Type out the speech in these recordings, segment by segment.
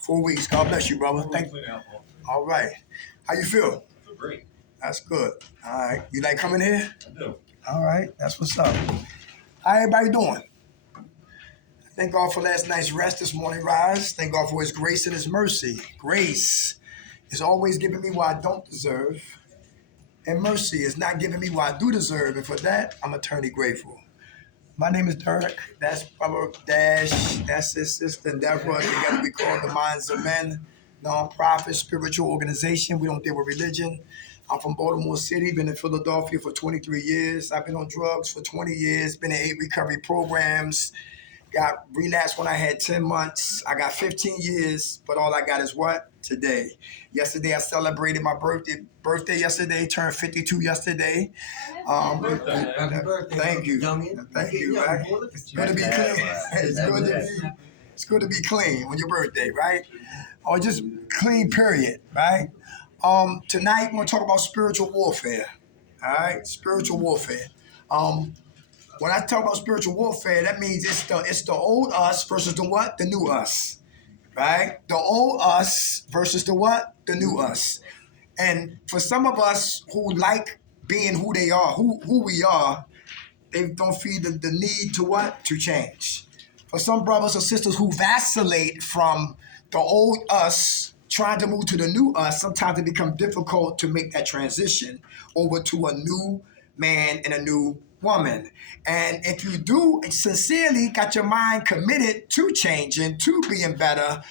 4 weeks. God bless you, brother. Thank you. All right. How you feel? Great. That's good. All right. You like coming here? I do. All right. That's what's up. How everybody doing? Thank God for last night's rest this morning, rise. Thank God for his grace and his mercy. Grace is always giving me what I don't deserve, and mercy is not giving me what I do deserve. And for that, I'm eternally grateful. My name is Dirk. That's Brother Dash. That's his sister Deborah. Together we call the Minds of Men, non-profit spiritual organization. We don't deal with religion. I'm from Baltimore City. Been in Philadelphia for 23 years. I've been on drugs for 20 years. Been in 8 recovery programs. Got relapsed when I had 10 months. I got 15 years, but all I got is what? Today. Yesterday I celebrated my birthday yesterday, turned 52 yesterday. Happy birthday. Thank you. Youngin. Thank you, right? It's good to be clean. It's good to be clean on your birthday, right? Or just clean, period, right? Tonight we're gonna talk about spiritual warfare. All right, spiritual warfare. When I talk about spiritual warfare, that means it's the old us versus the what? The new us. Right? The old us versus the what? The new us. And for some of us who like being who they are, who we are, they don't feel the need to what? To change. For some brothers or sisters who vacillate from the old us trying to move to the new us, sometimes it becomes difficult to make that transition over to a new man and a new woman. And if you do sincerely got your mind committed to changing, to being better,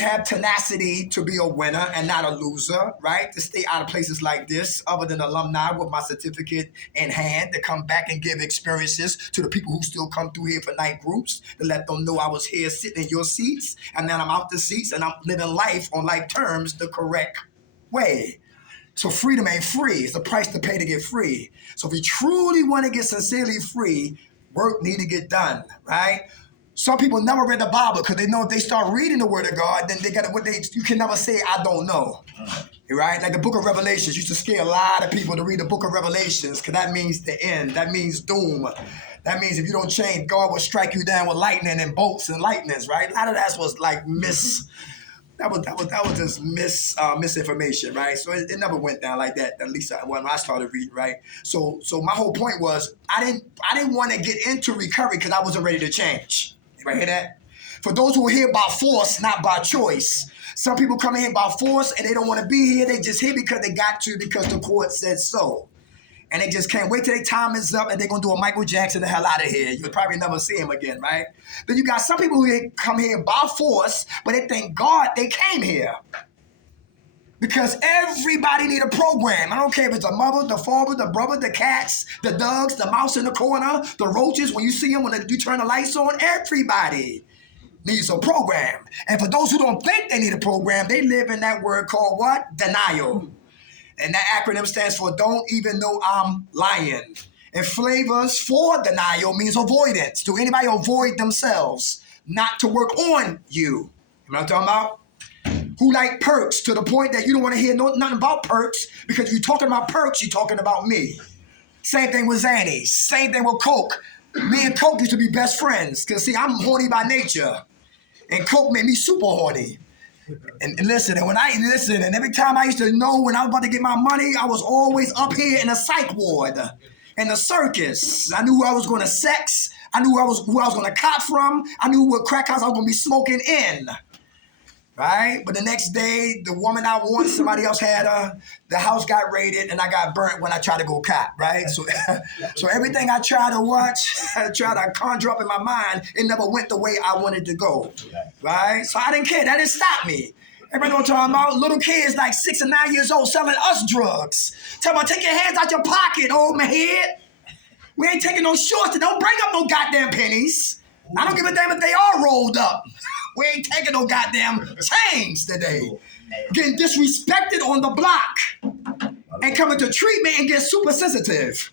have tenacity to be a winner and not a loser, right? To stay out of places like this, other than alumni with my certificate in hand, to come back and give experiences to the people who still come through here for night groups, to let them know I was here sitting in your seats, and then I'm out the seats and I'm living life on like terms the correct way. So freedom ain't free. It's the price to pay to get free. So if you truly want to get sincerely free, work need to get done, right? Some people never read the Bible because they know if they start reading the Word of God, then they got you can never say, I don't know. Right? Like the book of Revelations used to scare a lot of people to read the book of Revelations because that means the end. That means doom. That means if you don't change, God will strike you down with lightning and bolts and lightnings, right? A lot of that was like That was just misinformation, right? So it never went down like that. At least when I started reading, right? So my whole point was I didn't want to get into recovery because I wasn't ready to change. Anybody hear that? For those who are here by force, not by choice. Some people come in here by force and they don't want to be here. They just here because they got to because the court said so. And they just can't wait till their time is up and they're going to do a Michael Jackson the hell out of here. You'll probably never see him again, right? Then you got some people who come here by force, but they thank God they came here. Because everybody need a program. I don't care if it's the mother, the father, the brother, the cats, the dogs, the mouse in the corner, the roaches. When you see them, when you turn the lights on, everybody needs a program. And for those who don't think they need a program, they live in that word called what? Denial. And that acronym stands for Don't Even Know I'm Lying. And flavors for denial means avoidance. Do anybody avoid themselves? Not to work on you. You know what I'm talking about? Who like perks to the point that you don't want to hear nothing about perks because if you're talking about perks, you're talking about me. Same thing with Xanny. Same thing with Coke. Me and Coke used to be best friends because, see, I'm horny by nature. And Coke made me super horny. And listen, and every time I used to know when I was about to get my money, I was always up here in the psych ward, in the circus. I knew who I was going to sex. I knew who I was going to cop from. I knew what crack house I was going to be smoking in. Right? But the next day, the woman I wanted, somebody else had her. The house got raided, and I got burnt when I tried to go cop, right? So everything I tried to watch, I tried to conjure up in my mind, it never went the way I wanted to go, right? So I didn't care. That didn't stop me. Everybody know what I'm talking about? Little kids like 6 and 9 years old selling us drugs. Tell them, take your hands out your pocket, old man. We ain't taking no shorts. Don't bring up no goddamn pennies. I don't give a damn if they are rolled up. We ain't taking no goddamn chains today. Getting disrespected on the block and coming to treatment and get super sensitive.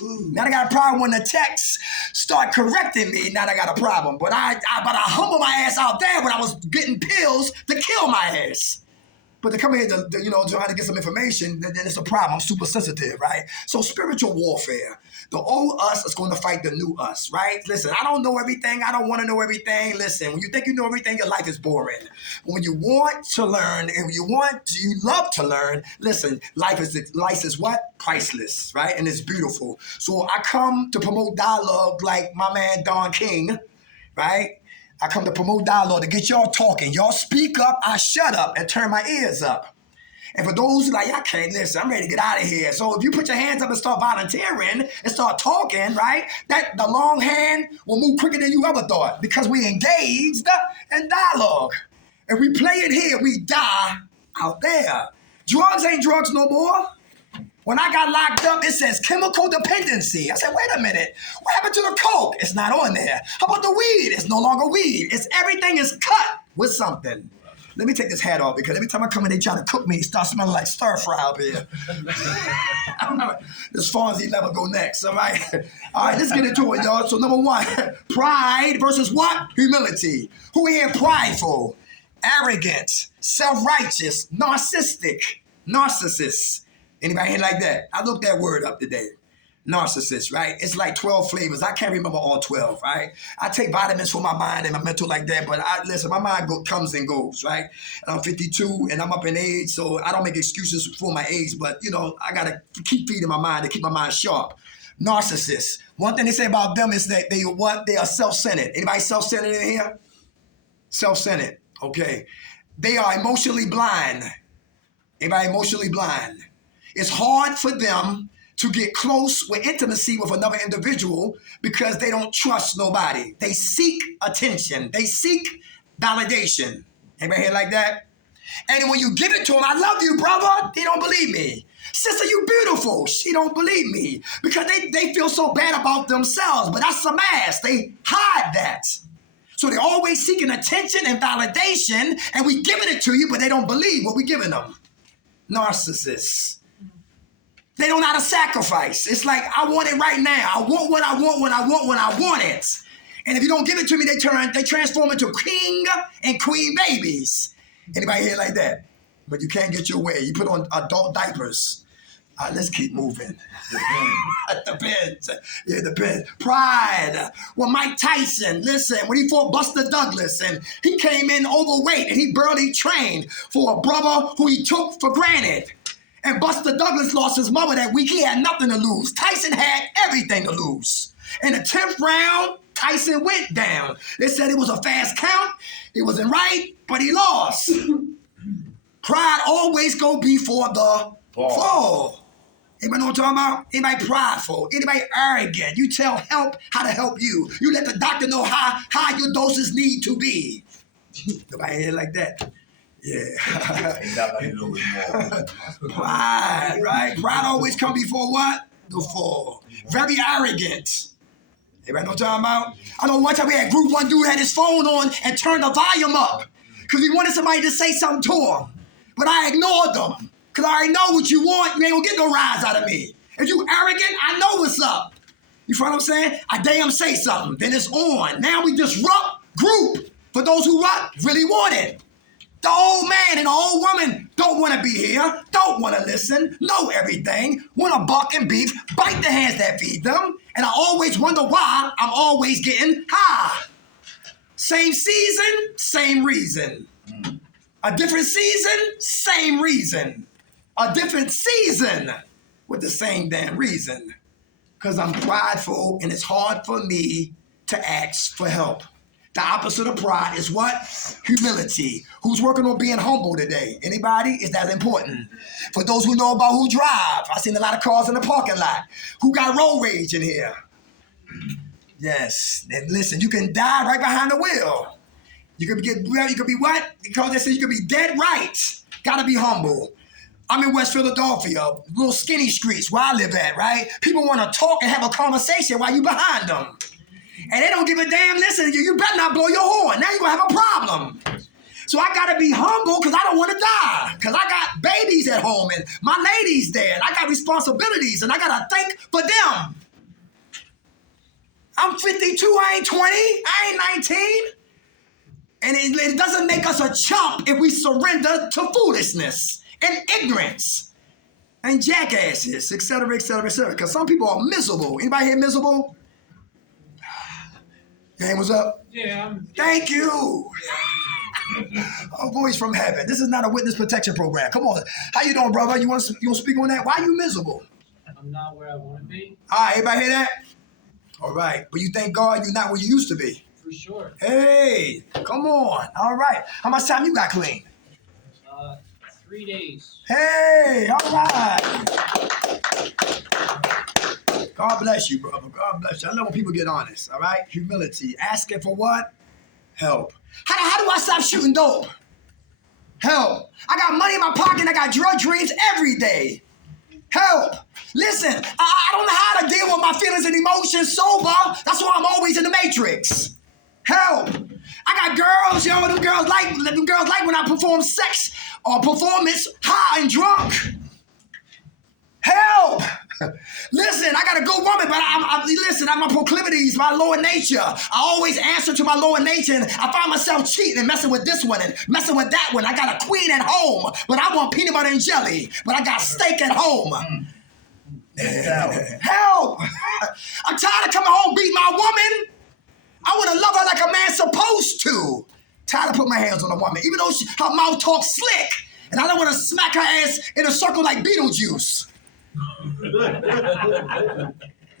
Now I got a problem when the texts start correcting me. Now I got a problem. But I humbled my ass out there when I was getting pills to kill my ass. But to come here to try to get some information, then it's a problem. I'm super sensitive, right? So spiritual warfare. The old us is going to fight the new us, right? Listen, I don't know everything. I don't want to know everything. Listen, when you think you know everything, your life is boring. When you want to learn and when you love to learn, listen, life is what? Priceless, right? And it's beautiful. So I come to promote dialogue like my man Don King, right? I come to promote dialogue to get y'all talking. Y'all speak up, I shut up and turn my ears up. And for those who like, I can't listen, I'm ready to get out of here. So if you put your hands up and start volunteering and start talking, right, that the long hand will move quicker than you ever thought because we engaged in dialogue. If we play it here, we die out there. Drugs ain't drugs no more. When I got locked up, it says chemical dependency. I said, wait a minute. What happened to the coke? It's not on there. How about the weed? It's no longer weed. Everything is cut with something. Let me take this hat off because every time I come in, they try to cook me. It starts smelling like stir fry up here. As far as he never go next, all right? All right, let's get into it, y'all. So number one, pride versus what? Humility. Who here prideful, arrogant, self-righteous, narcissist? Anybody here like that? I looked that word up today. Narcissist, right? It's like 12 flavors. I can't remember all 12, right? I take vitamins for my mind and my mental like that, but listen, my mind comes and goes, right? And I'm 52 and I'm up in age, so I don't make excuses for my age, but I gotta keep feeding my mind to keep my mind sharp. Narcissists. One thing they say about them is that they are self-centered. Anybody self-centered in here? Self-centered, okay. They are emotionally blind. Anybody emotionally blind? It's hard for them to get close with intimacy with another individual because they don't trust nobody. They seek attention. They seek validation. Anybody here like that? And when you give it to them, I love you, brother, they don't believe me. Sister, you beautiful. She don't believe me because they feel so bad about themselves, but that's some ass. They hide that. So they're always seeking attention and validation, and we giving it to you, but they don't believe what we're giving them. Narcissists. They don't know how to sacrifice. It's like, I want it right now. I want what I want when I want it. And if you don't give it to me, they transform into king and queen babies. Anybody here like that? But you can't get your way. You put on adult diapers. Let's keep moving. Depends. Yeah, depends. Pride. Well, Mike Tyson, listen, when he fought Buster Douglas and he came in overweight and he barely trained for a brother who he took for granted. And Buster Douglas lost his mother that week. He had nothing to lose. Tyson had everything to lose. In the 10th round, Tyson went down. They said it was a fast count. It wasn't right, but he lost. Pride always go before the fall. Anybody know what I'm talking about? Anybody prideful? Anybody arrogant? You tell help how to help you. You let the doctor know how high your doses need to be. Nobody here like that. Yeah. Pride, right? Pride always come before what? The fall. Very arrogant. Everybody know what I'm talking about? I know one time we had group, one dude had his phone on and turned the volume up because he wanted somebody to say something to him. But I ignored them because I already know what you want. You ain't gonna get no rise out of me. If you arrogant, I know what's up. You feel what I'm saying? I damn say something, then it's on. Now we disrupt group for those who really want it. The old man and the old woman don't want to be here, don't want to listen, know everything, want to buck and beef, bite the hands that feed them, and I always wonder why I'm always getting high. Same season, same reason. A different season, same reason. A different season with the same damn reason. Because I'm prideful and it's hard for me to ask for help. The opposite of pride is what? Humility. Who's working on being humble today? Anybody? Is that important? For those who know about who drive, I've seen a lot of cars in the parking lot. Who got road rage in here? Yes. And listen, you can die right behind the wheel. You could be what? Because they say you could be dead right. Gotta be humble. I'm in West Philadelphia, little skinny streets where I live at, right? People want to talk and have a conversation while you behind them. And they don't give a damn, listen, you better not blow your horn. Now you're going to have a problem. So I got to be humble because I don't want to die. Because I got babies at home and my lady's there. And I got responsibilities and I got to think for them. I'm 52, I ain't 20, I ain't 19. And it doesn't make us a chump if we surrender to foolishness and ignorance and jackasses, etc., etc., etc. Because some people are miserable. Anybody here miserable? Your hand was up? Yeah. Thank you. A voice from heaven. This is not a witness protection program. Come on. How you doing, brother? You want to speak on that? Why are you miserable? I'm not where I want to be. All right, everybody hear that? All right. But you thank God you're not where you used to be. For sure. Hey, come on. All right. How much time you got clean? 3 days. Hey, all right. God bless you, brother. God bless you. I love when people get honest, all right? Humility. Asking for what? Help. How do I stop shooting dope? Help. I got money in my pocket. I got drug dreams every day. Help. Listen, I don't know how to deal with my feelings and emotions sober. That's why I'm always in the matrix. Help. I got girls, them girls like when I perform sex or performance high and drunk. Help. Listen, I got a good woman, but I'm my proclivities, my lower nature. I always answer to my lower nature, and I find myself cheating and messing with this one and messing with that one. I got a queen at home, but I want peanut butter and jelly, but I got steak at home. Help. I'm tired of coming home beating my woman. I want to love her like a man's supposed to. Tired of putting my hands on a woman, even though her mouth talks slick, and I don't want to smack her ass in a circle like Beetlejuice.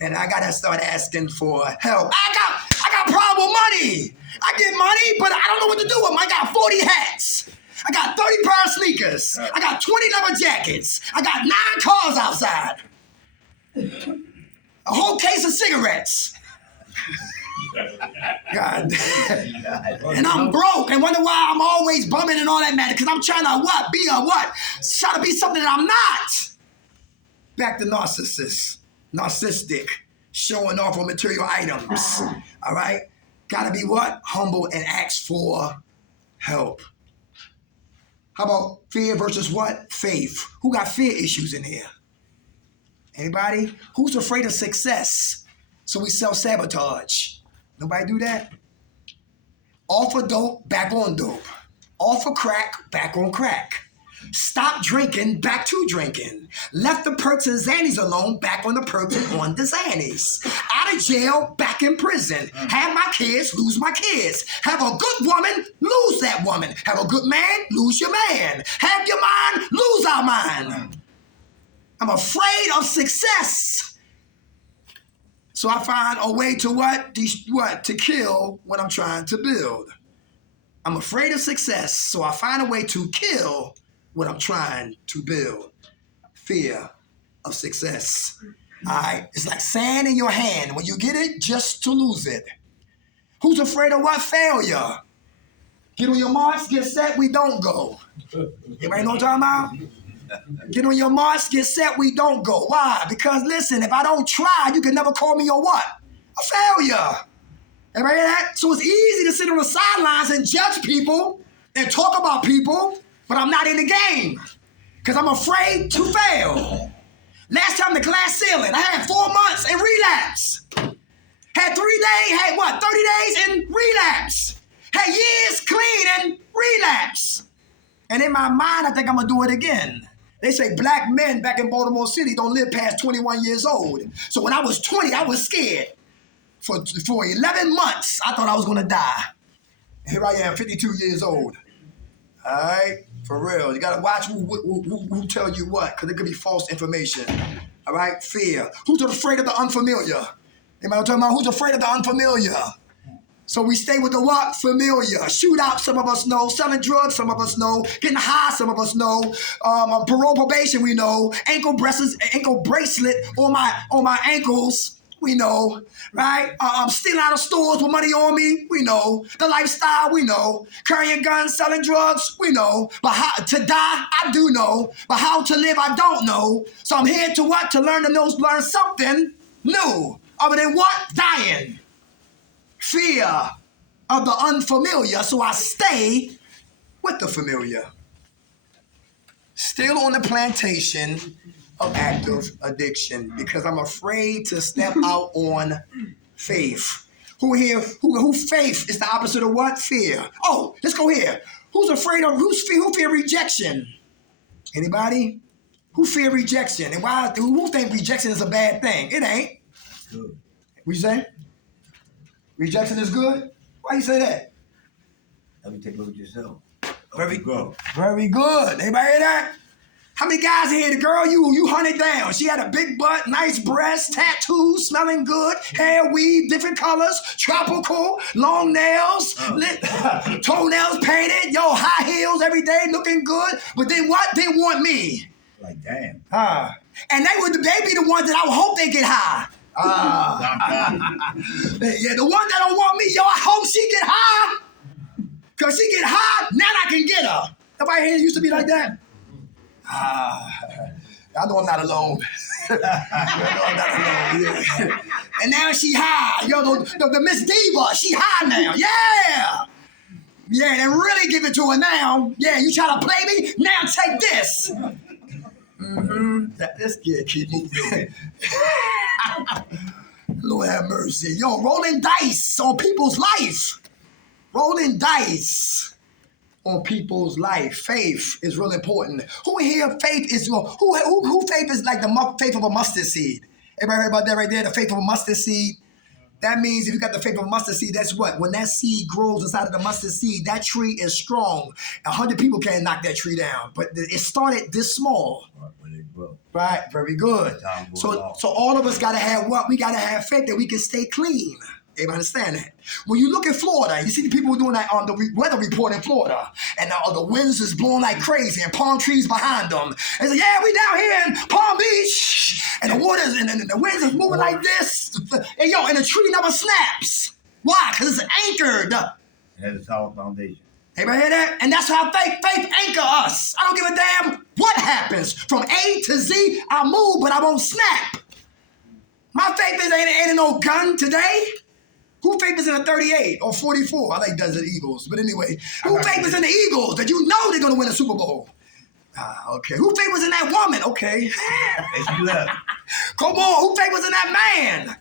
And I gotta start asking for help. I got problem with money. I get money, but I don't know what to do with them. I got 40 hats. I got 30 pair of sneakers. I got 20 leather jackets. I got 9 cars outside. A whole case of cigarettes. God. And I'm broke and wonder why I'm always bumming and all that matter. Because I'm trying to what? Be a what? Trying to be something that I'm not. Back to narcissistic, showing off on material items. All right? Gotta be what? Humble and ask for help. How about fear versus what? Faith. Who got fear issues in here? Anybody? Who's afraid of success? So we self-sabotage. Nobody do that? Off of dope, back on dope. Off of crack, back on crack. Stop drinking, back to drinking. Left the perks and Xannies alone, back on the perks and on the Xannies. Out of jail, back in prison. Have my kids, lose my kids. Have a good woman, lose that woman. Have a good man, lose your man. Have your mind, lose our mind. I'm afraid of success. So I find a way to what? To kill what I'm trying to build. I'm afraid of success, so I find a way to kill what I'm trying to build. Fear of success. All right? It's like sand in your hand. When you get it, just to lose it. Who's afraid of what? Failure. Get on your marks, get set, we don't go. Everybody know what I'm talking about? Get on your marks, get set, we don't go. Why? Because listen, if I don't try, you can never call me a what? A failure. Everybody hear that? So it's easy to sit on the sidelines and judge people and talk about people, but I'm not in the game because I'm afraid to fail. Last time the glass ceiling, I had 4 months in relapse. Had 3 days, had what, 30 days in relapse. Had years clean and relapse. And in my mind, I think I'm going to do it again. They say black men back in Baltimore City don't live past 21 years old. So when I was 20, I was scared. For 11 months, I thought I was going to die. Here I am, 52 years old. All right? For real. You got to watch who tell you what, because it could be false information. All right? Fear. Who's afraid of the unfamiliar? Anybody talking about who's afraid of the unfamiliar? So we stay with the what? Familiar. Shootout, some of us know. Selling drugs, some of us know. Getting high, some of us know. Parole probation, we know. Ankle bracelet on my ankles, we know. Right? Stealing out of stores with money on me, we know. The lifestyle, we know. Carrying guns, selling drugs, we know. But how to die, I do know. But how to live, I don't know. So I'm here to what? To learn something new. Other than what? Dying. Fear of the unfamiliar, so I stay with the familiar. Still on the plantation of active addiction because I'm afraid to step out on faith. Who here? Who faith is the opposite of what? Fear. Oh, let's go here. Who fear rejection? Anybody? Who fear rejection? And why? Who think rejection is a bad thing? It ain't. Good. What you say? Rejection is good? Why you say that? Let me take a look at yourself. Very good. Very good. Anybody hear that? How many guys in here? The girl you hunted down. She had a big butt, nice breasts, tattoos, smelling good, hair, weave, different colors, tropical, long nails, toenails painted, high heels every day, looking good. But then what? They want me. Like, damn. And they be the ones that I would hope they get high. Yeah, the one that don't want me, I hope she get high. Cause she get high, now I can get her. Nobody here used to be like that? I know I'm not alone. Yeah. And now she high. The Miss Diva, she high now. Yeah. Yeah, and really give it to her now. Yeah, you try to play me? Now take this. This kid keep moving. Lord have mercy. Rolling dice on people's life. Rolling dice on people's life. Faith is real important. Who here faith is who faith is like the faith of a mustard seed? Everybody heard about that right there? The faith of a mustard seed. That means if you got the faith of a mustard seed, that's what? When that seed grows inside of the mustard seed, that tree is strong. 100 people can't knock that tree down. But it started this small. When it grows. Right, very good. So all of us gotta have what? We gotta have faith that we can stay clean. Everybody understand that? When you look at Florida, you see the people doing that on the weather report in Florida, and the winds is blowing like crazy, and palm trees behind them. And say, yeah, we down here in Palm Beach, and the waters and the winds is moving like this, and the tree never snaps. Why? Because it's anchored. It has a solid foundation. Everybody hear that? And that's how faith anchor us. I don't give a damn what happens. From A to Z, I move, but I won't snap. My faith ain't in no gun today. Who faith is in a 38 or 44? I like Desert Eagles. But anyway, who faith is in the Eagles that you know they're going to win a Super Bowl? Okay. Who faith was in that woman? Okay. She left. Come on. Who faith was in that man?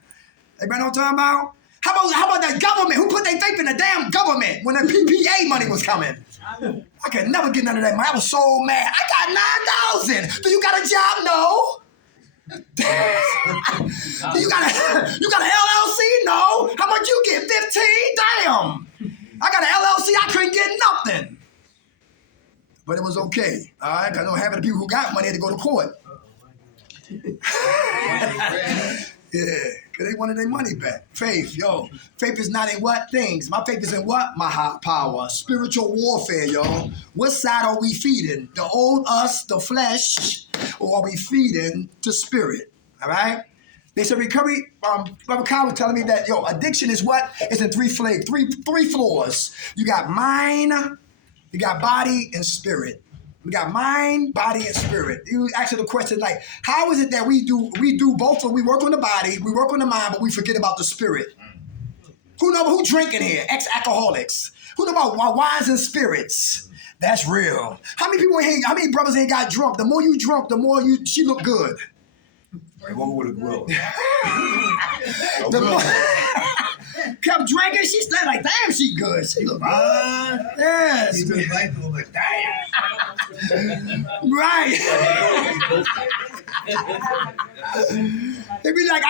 Everybody know what I'm talking about? How about that government? Who put their faith in the damn government when the PPA money was coming? I could never get none of that money. I was so mad. I got 9,000. Do you got a job? No. You got an LLC? No. How much you get? 15? Damn. I got an LLC. I couldn't get nothing. But it was okay. All right. Because I don't have any people who got money to go to court. Yeah. Because they wanted their money back. Faith, Faith is not in what things? My faith is in what? My high power. Spiritual warfare, y'all. What side are we feeding? The old us, the flesh, or are we feeding the spirit? All right? They said recovery, Brother Kyle was telling me that, addiction is what? It's in three floors. You got mind, you got body, and spirit. We got mind, body, and spirit. You ask the question like, how is it that we do both? We work on the body, we work on the mind, but we forget about the spirit. Who drinking here? Ex-alcoholics. Who know about wines and spirits? That's real. How many brothers ain't got drunk? The more you drunk, the more she look good. It won't would have grown. The more kept drinking, she stayed like, damn, she good. She look good. Yes. She was like, damn. Right. They be like,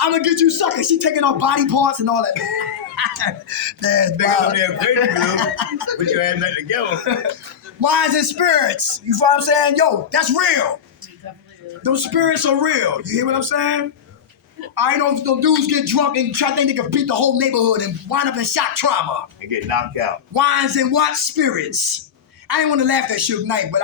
I'm gonna get you sucker. She taking off body parts and all that. That's wild. Put your hands back together. Wines and spirits. You know what I'm saying? That's real. Those spirits are real. You hear what I'm saying? I know if those dudes get drunk and try to think they can beat the whole neighborhood and wind up in shock trauma. They get knocked out. Wines and what? Spirits. I didn't want to laugh at Suge Knight, but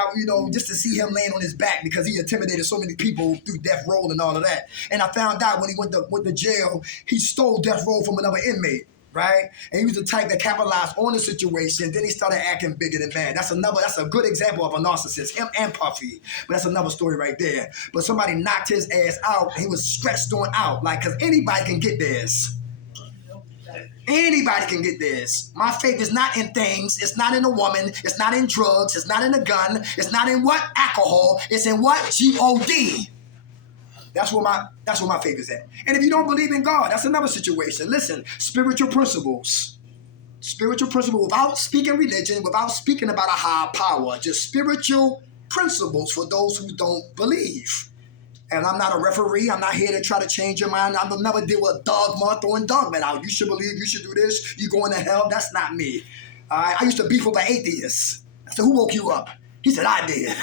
just to see him laying on his back because he intimidated so many people through death row and all of that. And I found out when he went to jail, he stole death row from another inmate, right? And he was the type that capitalized on the situation. Then he started acting bigger than bad. That's a good example of a narcissist, him and Puffy. But that's another story right there. But somebody knocked his ass out and he was stretched on out, because anybody can get theirs. Anybody can get this. My faith is not in things. It's not in a woman. It's not in drugs. It's not in a gun. It's not in what? Alcohol. It's in what? God. That's where my faith is at. And if you don't believe in God, that's another situation. Listen, spiritual principles. Spiritual principle without speaking religion, without speaking about a higher power, just spiritual principles for those who don't believe. And I'm not a referee. I'm not here to try to change your mind. I will never deal with dogma, throwing dogma out. You should believe, you should do this, you're going to hell. That's not me. I used to beef with an atheist. I said, who woke you up? He said, I did.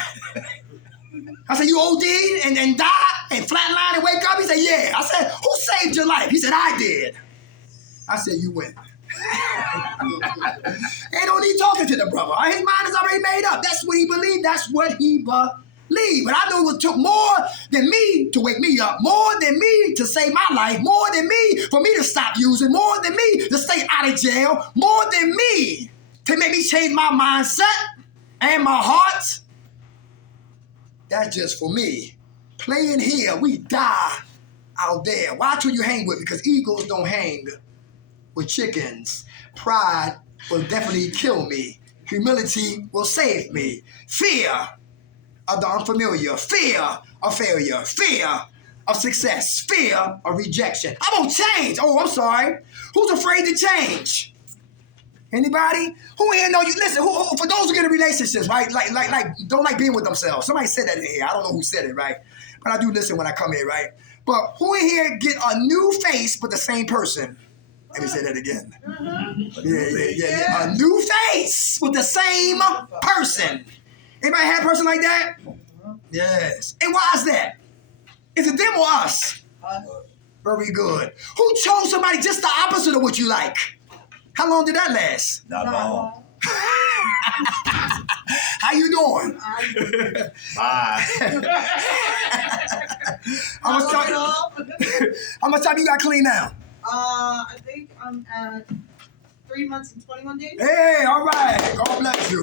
I said, you OD and die and flatline and wake up? He said, yeah. I said, who saved your life? He said, I did. I said, you win. Ain't no need talking to the brother. His mind is already made up. That's what he believed. That's what he believed. But I knew it took more than me to wake me up, more than me to save my life, more than me for me to stop using, more than me to stay out of jail, more than me to make me change my mindset and my heart. That's just for me. Playing here, we die out there. Watch who you hang with, because eagles don't hang with chickens. Pride will definitely kill me. Humility will save me. Fear of the unfamiliar, fear of failure, fear of success, fear of rejection. I won't change. Oh, I'm sorry. Who's afraid to change? Anybody? Who here know you? Listen, who for those who get in relationships, right? Like don't like being with themselves. Somebody said that in here. I don't know who said it, right? But I do listen when I come here, right? But who in here get a new face but the same person? Let me say that again. Yeah. A new face with the same person. Anybody had a person like that? Yes. And why is that? Is it them or us? Very good. Who chose somebody just the opposite of what you like? How long did that last? Not long. How you doing? Bye. How much time you got clean now? I think I'm at 3 months and 21 days. Hey, all right. God bless you.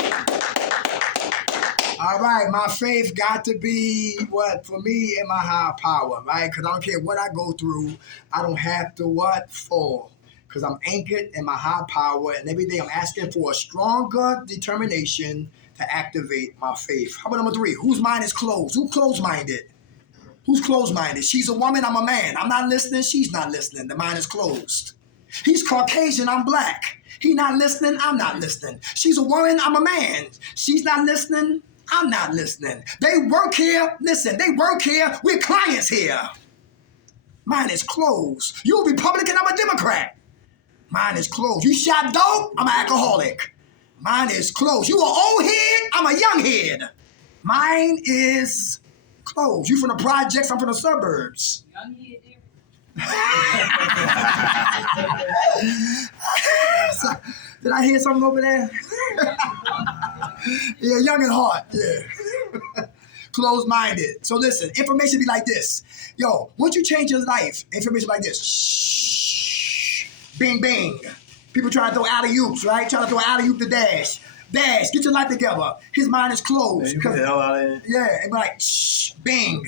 All right, my faith got to be what? For me and my higher power, right? Because I don't care what I go through. I don't have to what? Fall. Because I'm anchored in my high power, and every day I'm asking for a stronger determination to activate my faith. How about number 3? Whose mind is closed? Who's closed-minded? Who's closed-minded? She's a woman, I'm a man. I'm not listening, she's not listening. The mind is closed. He's Caucasian, I'm black. He not listening, I'm not listening. She's a woman, I'm a man. She's not listening, I'm not listening. They work here, listen, they work here, we're clients here. Mine is closed. You're a Republican, I'm a Democrat. Mine is closed. You shot dope, I'm an alcoholic. Mine is closed. You an old head, I'm a young head. Mine is closed. You from the projects, I'm from the suburbs. Young head there. Did I hear something over there? Yeah, young and hard. Yeah. Closed-minded. So listen, information be like this. Yo, once you change your life, information like this. Shh. Bing, bing. People trying to throw alley-oops, right? Trying to throw alley-oop to Dash. Dash, get your life together. His mind is closed. Man, you get the hell out of here. Yeah, and be like, shh, bing.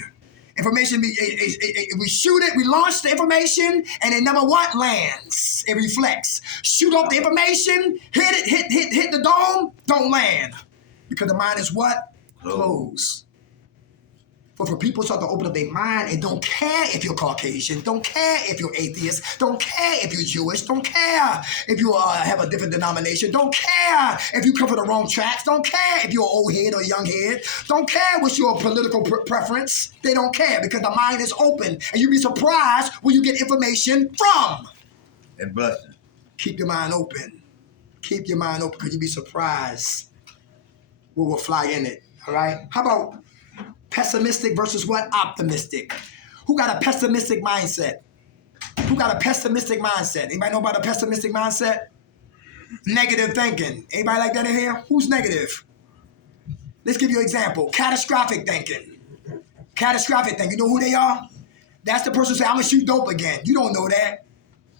Information, we shoot it, we launch the information, and it never what? Lands. It reflects. Shoot off the information, hit the dome, don't land. Because the mind is what? Closed. But for people to start to open up their mind and don't care if you're Caucasian, don't care if you're atheist, don't care if you're Jewish, don't care if you have a different denomination, don't care if you come from the wrong tracks, don't care if you're an old head or a young head, don't care what's your political preference. They don't care because the mind is open, and you'll be surprised where you get information from. And busting. Keep your mind open. Keep your mind open because you'll be surprised what will fly in it. All right? How about pessimistic versus what? Optimistic. Who got a pessimistic mindset? Who got a pessimistic mindset? Anybody know about a pessimistic mindset? Negative thinking. Anybody like that in here? Who's negative? Let's give you an example. Catastrophic thinking. Catastrophic thinking. You know who they are? That's the person who say, I'm going to shoot dope again. You don't know that.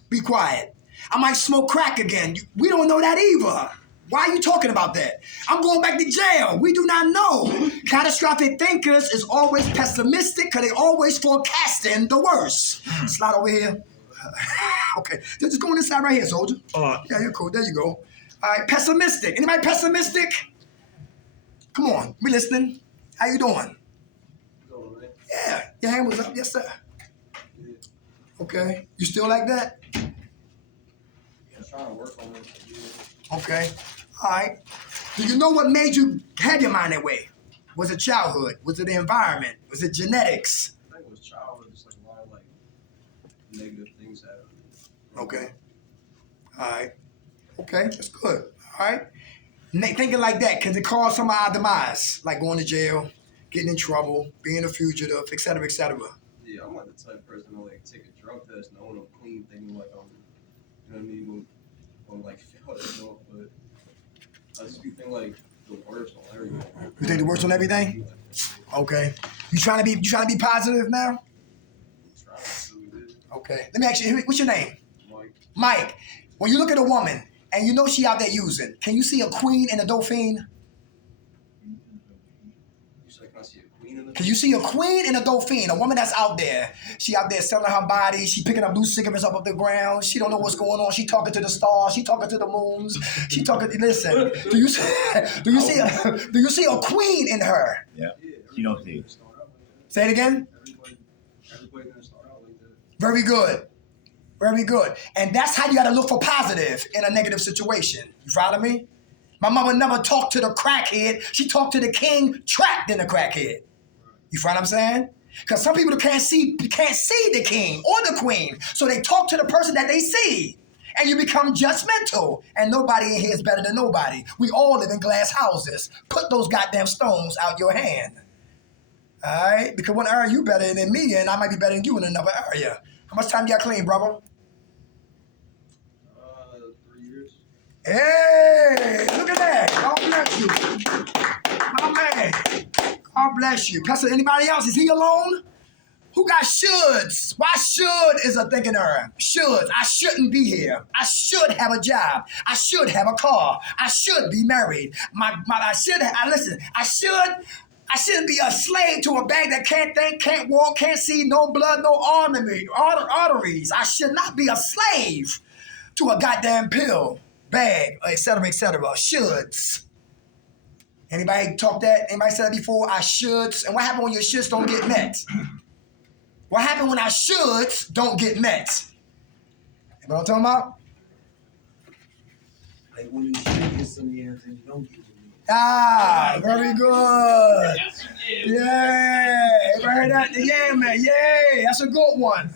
Be quiet. I might smoke crack again. We don't know that either. Why are you talking about that? I'm going back to jail. We do not know. Catastrophic thinkers is always pessimistic because they always forecasting the worst. Slide over here. Okay. Just go on this side right here, soldier. Yeah, you're cool. There you go. All right, pessimistic. Anybody pessimistic? Come on. We listening. How you doing? Yeah, your hand was up. Yes, sir. Okay. You still like that? I'm trying to work on it. Okay. All right. Do you know what made you have your mind that way? Was it childhood? Was it the environment? Was it genetics? I think it was childhood, just like a lot of like negative things happened. Okay. All right. Okay, that's good. All right. Thinking like that, can it cause some of our demise? Like going to jail, getting in trouble, being a fugitive, et cetera, et cetera. Yeah, I'm like the type of person to like take a drug test knowing I'm clean, thinking like I'm, you know what I mean, I'm like failed at it, but I just be thinking like the worst on everything. You think the worst on everything? Okay. You trying to be positive now? Trying to do it. Okay. Let me ask you, what's your name? Like, Mike. When you look at a woman and you know she out there using, can you see a queen and a dauphin? you said, can I see a queen in the Can you see a queen and a dauphin? A woman that's out there. She out there selling her body. She picking up loose cigarettes up the ground. She don't know what's going on. She talking to the stars. She talking to the moons. She talking. Listen. Do you see a queen in her? Yeah. Yeah, You don't see it. everybody start out like that. Say it again. Everybody gonna start out like that. Very good. Very good. And that's how you got to look for positive in a negative situation. You follow me? My mama never talked to the crackhead. She talked to the king trapped in the crackhead. You follow what I'm saying? Because some people can't see the king or the queen. So they talk to the person that they see. And you become judgmental. And nobody in here is better than nobody. We all live in glass houses. Put those goddamn stones out your hand. All right? Because one area you better than me and I might be better than you in another area. How much time you got clean, brother? 3 years. Hey, look at that. God bless you. My man. God bless you. Pastor, anybody else? Is he alone? Who got shoulds? Why should is a thinking error? Shoulds. I shouldn't be here. I should have a job. I should have a car. I should be married. I shouldn't be a slave to a bag that can't think, can't walk, can't see, no blood, no arteries. I should not be a slave to a goddamn pill, bag, et cetera, et cetera. Shoulds. Anybody talk that? Anybody said that before? I shoulds. And what happened when your shoulds don't get met? What happened when our shoulds don't get met? You know what I'm talking about? Like when you should get some years and you don't get some. Ah, very good. Yes, you did. Yeah, ever heard that? Yeah, man. Yeah, that's a good one.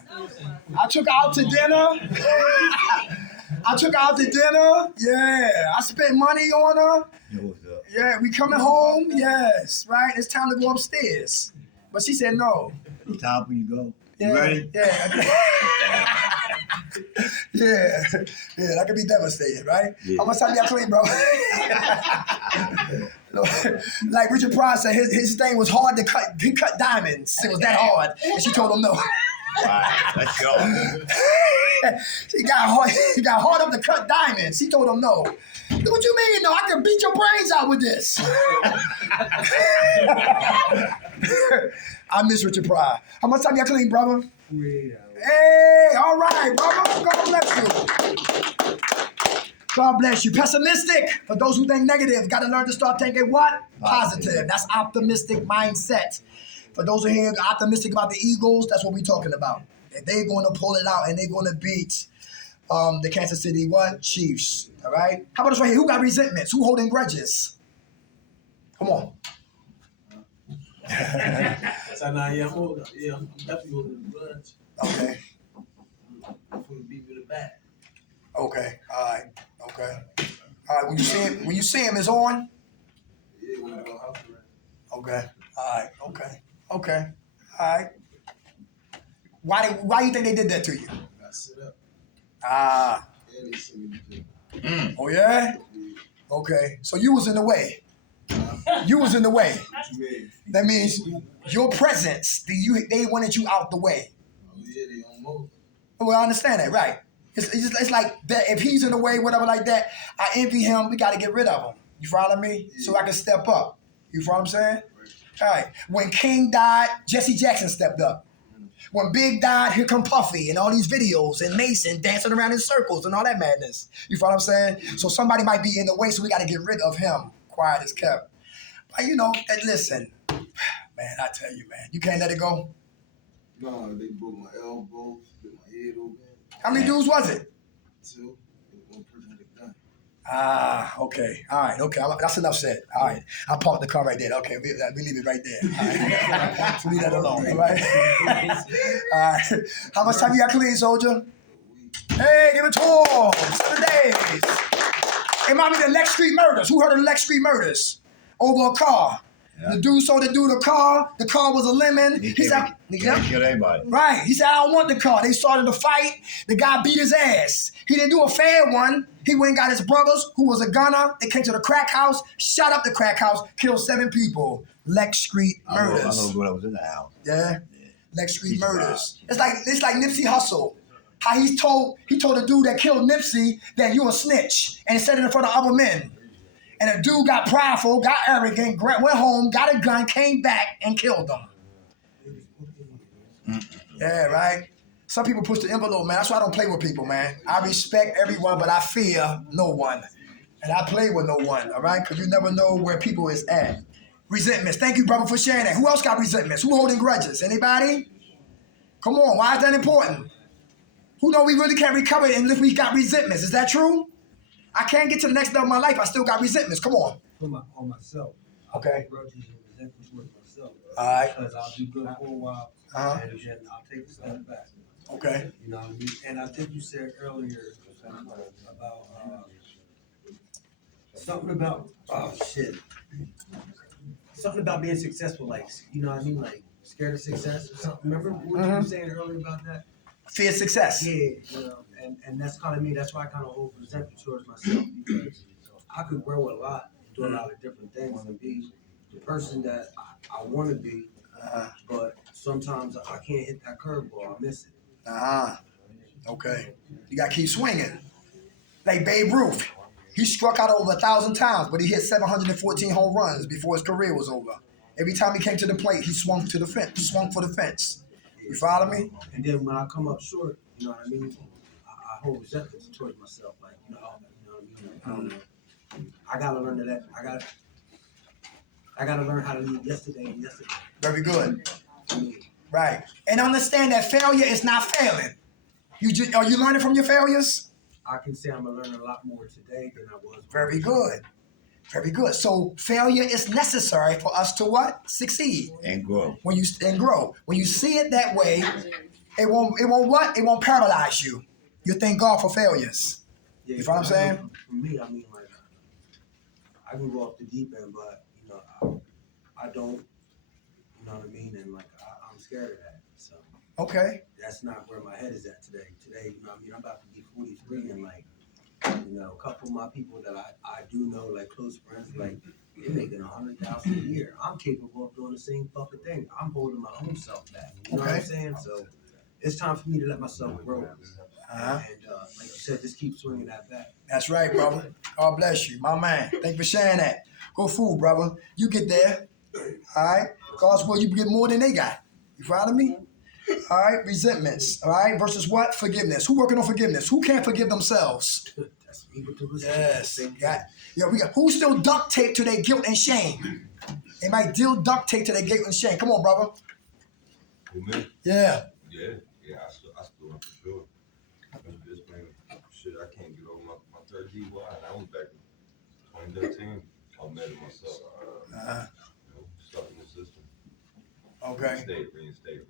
I took her out to dinner. Yeah, I spent money on her. Yo, what's up? Yeah, we coming home. Yes, right. It's time to go upstairs. But she said no. Top where you go. Yeah, You ready? Yeah. yeah, that could be devastating, right? Yeah. How much time you got clean, bro? Like Richard Pryor said, his thing was hard to cut. He cut diamonds. It was that hard, and she told him no. All right, let's go. He got hard up to cut diamonds. He told him no. What you mean? No, I can beat your brains out with this. I miss Richard Pryor. How much time you got clean, brother? 48 hours. Hey, all right, brother. God bless you. God bless you. Pessimistic, for those who think negative, got to learn to start thinking what? Positive. That's optimistic mindset. For those who are optimistic about the Eagles, that's what we're talking about. And they're going to pull it out and they're going to beat the Kansas City what? Chiefs. All right? How about this right here? Who got resentments? Who holding grudges? Come on. So now, yeah, I'm definitely holding the grudge. Okay. I'm gonna beat with a bat. Okay. All right. Okay. All right. When you see him, is on. Yeah, we're gonna go house around. Okay. All right. Okay. Okay. All right. Why you think they did that to you? Got set up. Ah. And they sent me to jail. Oh yeah. Yeah. Okay. So you was in the way. You was in the way. What you mean? That means your presence. They wanted you out the way. Oh yeah, they almost. Well, I understand that, right? It's like that. If he's in the way, whatever, like that, I envy him. We got to get rid of him. You follow me? So I can step up. You follow what I'm saying? All right. When King died, Jesse Jackson stepped up. When Big died, here come Puffy and all these videos and Mason dancing around in circles and all that madness. You follow what I'm saying? So somebody might be in the way, so we got to get rid of him. Quiet as kept. But listen, Man, I tell you, man, you can't let it go. Nah, they broke my elbow, split my head open. How many dudes was it? 2. One person had a gun. Ah, okay. All right, okay. That's enough said. All right. I'll park the car right there. Okay, we leave it right there. All right. So leave that alone, all right? All right. How much time you got clean, soldier? Hey, give it to him. 7 days. It might be the Lex Street murders. Who heard of the Lex Street murders? Over a car. Yeah. The dude sold the dude a car. The car was a lemon. He said, Kill everybody. right. He said, I don't want the car. They started a fight. The guy beat his ass. He didn't do a fair one. He went and got his brothers, who was a gunner. They came to the crack house, shot up the crack house, killed 7 people. Lex Street murders. I know what was in the house. Yeah. Lex Street He's murders. It's like Nipsey Hussle. How he told the dude that killed Nipsey that you a snitch, and he said it in front of other men. And the dude got prideful, got arrogant, went home, got a gun, came back, and killed him. Yeah, right? Some people push the envelope, man. That's why I don't play with people, man. I respect everyone, but I fear no one. And I play with no one, all right? Because you never know where people is at. Resentments. Thank you, brother, for sharing that. Who else got resentments? Who holding grudges? Anybody? Come on. Why is that important? Who know we really can't recover it unless we got resentments? Is that true? I can't get to the next level of my life. I still got resentments. Come on. On myself. Okay. Grudges and resentments towards myself. All right. Because I'll do good for a while, Uh-huh. and then I'll take a step back. Okay. You know what I mean? And I think you said earlier about something about something about being successful, like, you know what I mean, like scared of success or something. Remember what you were saying earlier about that? Fear success. Yeah, you know, and that's kind of me. That's why I kind of hold resentment towards myself, because I could grow a lot, do a lot of different things, and be the person that I want to be. But sometimes I can't hit that curveball. I miss it. Okay. You got to keep swinging. Like Babe Ruth. He struck out over 1,000 times, but he hit 714 home runs before his career was over. Every time he came to the plate, he swung for the fence. You follow me? And then when I come up short, you know what I mean? I hold resentment towards myself. Like, you know what I mean? I gotta learn that. I gotta learn how to leave yesterday and yesterday. Very good. Right. And understand that failure is not failing. Are you learning from your failures? I can say I'm gonna learn a lot more today than I was. Very good. Very good. So failure is necessary for us to what? Succeed. And grow. And grow. When you see it that way, it won't paralyze you. You thank God for failures. Yeah, you know what I'm saying? For me, I mean, like, I can go off the deep end, but you know, I don't. You know what I mean? And like, I'm scared of that. So Okay. that's not where my head is at today. Today, you know what I mean? I'm about to be 43, and like, you know, a couple of my people that I do know, like close friends, like they're making $100,000 a year. I'm capable of doing the same fucking thing. I'm holding my own self back. You know what I'm saying? So it's time for me to let myself grow. And like you said, just keep swinging that bat. That's right, brother. God bless you, my man. Thank you for sharing that. Go fool, brother. You get there. All right? God's will, you get more than they got. You follow me? All right? Resentments. All right? Versus what? Forgiveness. Who working on forgiveness? Who can't forgive themselves? That's me with the Yes. We got who still duct tape to their guilt and shame? They might still duct tape to their guilt and shame. Come on, brother. Who, me? Yeah. I still am for sure. I'm just playing shit. I can't get over my third DUI, and I was back in 2013. I met myself. Stuck in the system. Okay. Reinstate.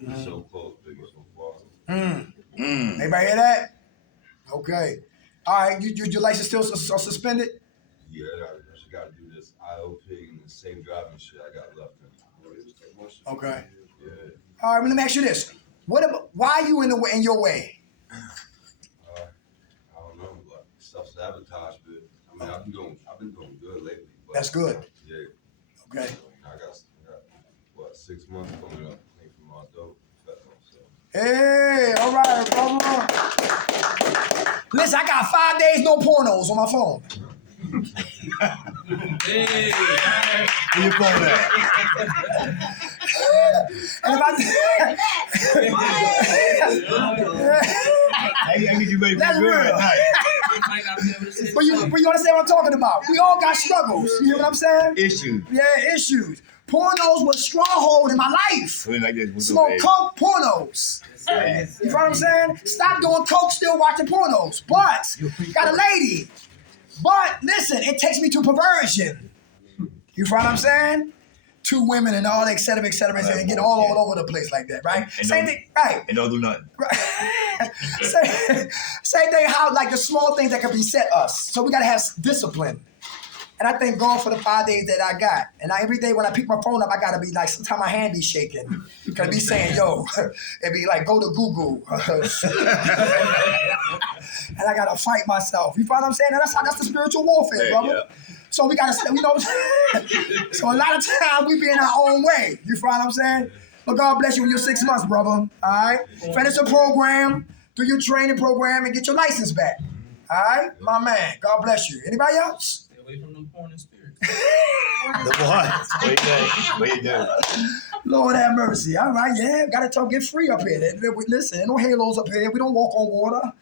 You know, so close, but you're so far. Anybody hear that? Okay. All right. Your license still suspended? Yeah, I just got to do this IOP and the same driving shit I got left in. Okay. Yeah. All right. Let me ask you this: why are you in your way? I don't know, like self-sabotage, but I mean, I've been doing good lately. But, That's good. Yeah. Okay. I got what, 6 months coming up clean from my dope. So. Hey, all right, brother. Listen, I got 5 days no pornos on my phone. Hey. Where you phone at? And I need you ready for That's the girl real. at night. But you understand what I'm talking about? We all got struggles. You hear what I'm saying? Issues. Yeah, issues. Pornos was a stronghold in my life. Like this, Smoke coke, pornos. You know what I'm saying? Stop doing coke, still watching pornos. But, got a lady. But, listen, it takes me to perversion. You know what I'm saying? 2 women and all, et cetera, and get all over the place like that, right? Same thing, right? And don't do nothing. Same thing how, like, the small things that can beset us. So we got to have discipline. And I thank God for the 5 days that I got. And every day when I pick my phone up, I got to be like, sometimes my hand be shaking. Because it be saying, yo, it be like, go to Google. And I got to fight myself. You know what I'm saying? And that's the spiritual warfare, brother. Yeah. So we got to, you know, so a lot of times we be in our own way. You know what I'm saying? But God bless you in your 6 months, brother. All right? Finish the program, do your training program, and get your license back. All right? My man, God bless you. Anybody else? Stay away from them porn and spirits. The what? What you do? Lord have mercy. All right, yeah. Got to get free up here. Listen, there no halos up here. We don't walk on water.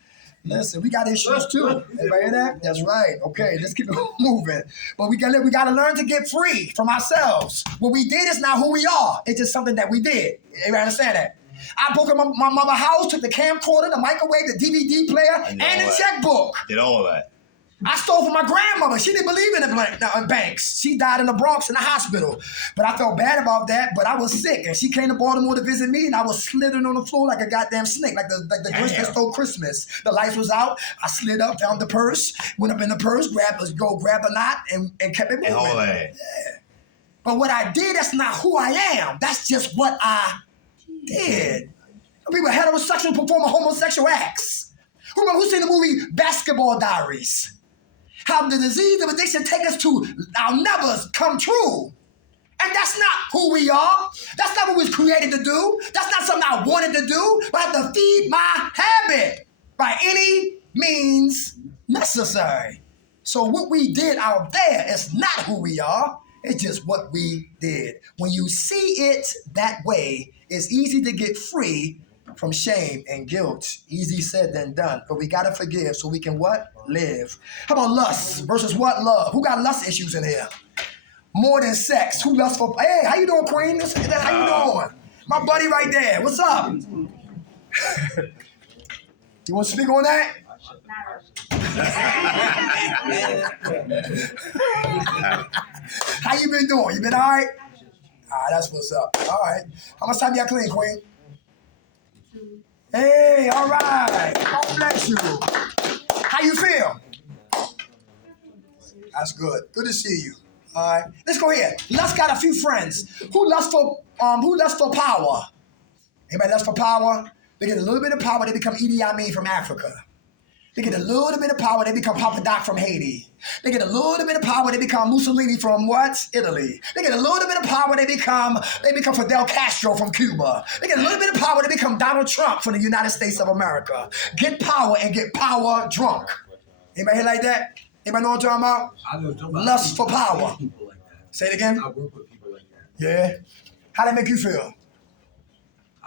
Listen, we got issues too. Everybody hear that? That's right. Okay, let's keep it moving. But we got to learn to get free from ourselves. What we did is not who we are. It's just something that we did. Everybody understand that? I broke up my mother's house, took the camcorder, the microwave, the DVD player, and the checkbook. Did all of that. I stole from my grandmother. She didn't believe in the banks. She died in the Bronx in the hospital. But I felt bad about that, but I was sick. And she came to Baltimore to visit me, and I was slithering on the floor like a goddamn snake, like the Grinch that stole Christmas. The lights was out. I slid up, found the purse, went up in the purse, grabbed the knot, and kept it moving. And all that. Yeah. But what I did, that's not who I am. That's just what I did. People heterosexual performing homosexual acts. Who seen the movie Basketball Diaries? How the disease of addiction take us to our nevers come true. And that's not who we are. That's not what we was created to do. That's not something I wanted to do. But I have to feed my habit by any means necessary. So what we did out there is not who we are. It's just what we did. When you see it that way, it's easy to get free from shame and guilt. Easy said than done. But we got to forgive so we can what? Live. How about lust versus what? Love. Who got lust issues in here? More than sex. Who lust for? Hey, how you doing, Queen? How you doing? My buddy right there. What's up? You want to speak on that? How you been doing? You been all right? All right, that's what's up. All right. How much time you got clean, Queen? Hey, all right. God bless you. How you feel? That's good. Good to see you. All right. Let's go here. Lust got a few friends. Who lust for power? Anybody lust for power? They get a little bit of power, they become Idi Amin from Africa. They get a little bit of power, they become Papa Doc from Haiti. They get a little bit of power, they become Mussolini from what? Italy. They get a little bit of power, they become Fidel Castro from Cuba. They get a little bit of power, they become Donald Trump from the United States of America. Get power and get power drunk. Anybody hear like that? Anybody know what I'm talking about? I know about Lust for power. people like that. Say it again. I work with people like that. Yeah. How that make you feel?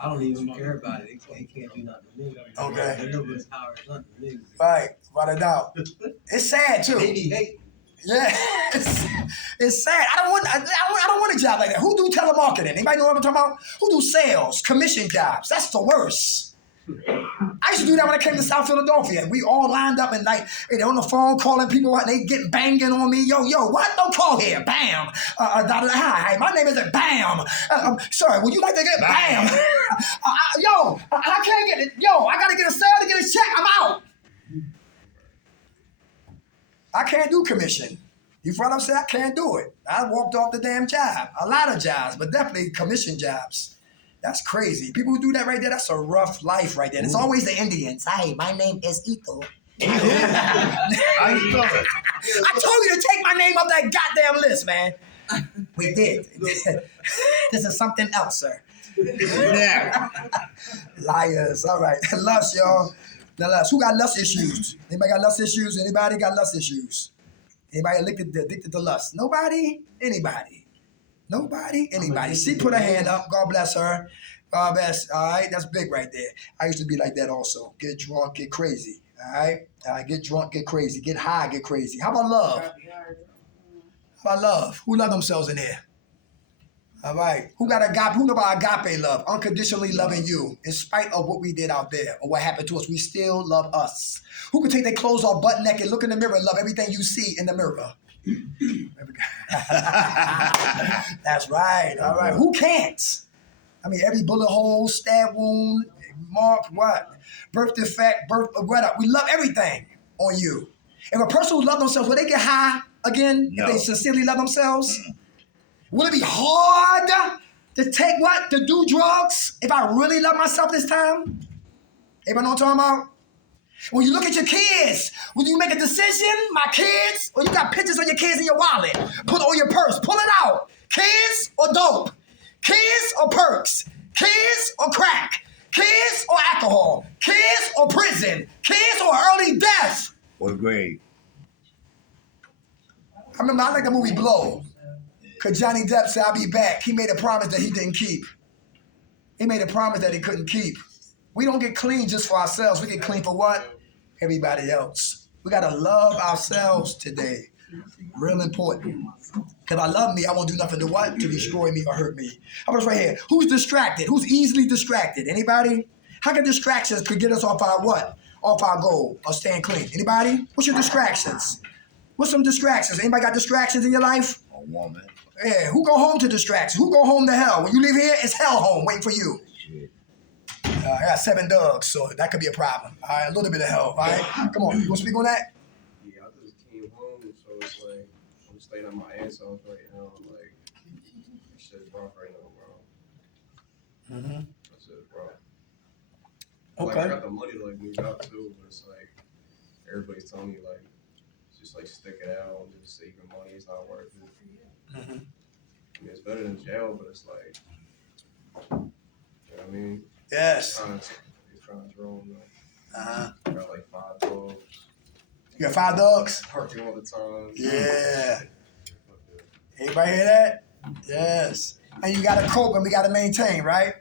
I don't even care about it. They can't do nothing to me. Okay. They know this power is nothing to me. Right, without a doubt. It's sad too. They be hating. Yeah, it's sad. I don't want a job like that. Who do telemarketing? Anybody know what I'm talking about? Who do sales, commission jobs? That's the worst. I used to do that when I came to South Philadelphia. We all lined up and they're on the phone calling people out. They getting banging on me. Yo, what? Don't call here. Bam. Hi, my name isn't Bam. Sorry, would you like to get Bam? I can't get it. Yo, I got to get a sale to get a check. I'm out. I can't do commission. You know what I'm saying? I can't do it. I walked off the damn job. A lot of jobs, but definitely commission jobs. That's crazy. People who do that right there, that's a rough life right there. It's always the Indians. Hi, my name is Ito. How you doing? I told you to take my name off that goddamn list, man. We did. This is something else, sir. Yeah. Liars. All right. Lust, y'all. Now, lust. Who got lust issues? Anybody got lust issues? Anybody got lust issues? Anybody addicted to lust? Nobody? Anybody? Nobody? Anybody? She put her hand up. God bless her. God bless. All right? That's big right there. I used to be like that also. Get drunk, get crazy. All right? Get drunk, get crazy. Get high, get crazy. How about love? How about love? Who love themselves in here? All right. Who got agape? Who know about agape love? Unconditionally loving you in spite of what we did out there or what happened to us. We still love us. Who can take their clothes off butt naked, look in the mirror, and love everything you see in the mirror? That's right. All right. Who can't? I mean, every bullet hole, stab wound, mark, what? Birth defect, what? We love everything on you. If a person who loves themselves, will they get high again No. if they sincerely love themselves? Will it be hard to take what? To do drugs if I really love myself this time? Anybody know what I'm talking about? When you look at your kids, when you make a decision, my kids, or you got pictures of your kids in your wallet, put on your purse, pull it out. Kids or dope? Kids or perks? Kids or crack? Kids or alcohol? Kids or prison? Kids or early death? Or grade. I remember I like the movie Blow. Because Johnny Depp said, I'll be back. He made a promise that he didn't keep. He made a promise that he couldn't keep. We don't get clean just for ourselves. We get clean for what? Everybody else. We got to love ourselves today. Real important. Because I love me, I won't do nothing to what? To destroy me or hurt me. How about this right here? Who's distracted? Who's easily distracted? Anybody? How can distractions could get us off our what? Off our goal of staying clean. Anybody? What's your distractions? What's some distractions? Anybody got distractions in your life? A woman. Yeah, who go home to distractions? Who go home to hell? When you leave here, it's hell home waiting for you. Shit. I got 7 dogs, so that could be a problem. All right, a little bit of hell. All right, come on. You want to speak on that? Yeah, I just came home, so it's like I'm staying at my aunt's house right now. Like, shit's rough right now, bro. Mm-hmm. That's it, bro. Okay. Like, I got the money to like move out too, but it's like everybody's telling me like just like stick it out and just saving money. It's not worth it. Mm-hmm. I mean, it's better than jail, but it's like, you know what I mean? Yes. It's kind of drawn though. Uh-huh. I got like 5 dogs. You got 5 dogs? Barking all the time. Yeah. Anybody hear that? Yes. And you got to cope and we got to maintain, right?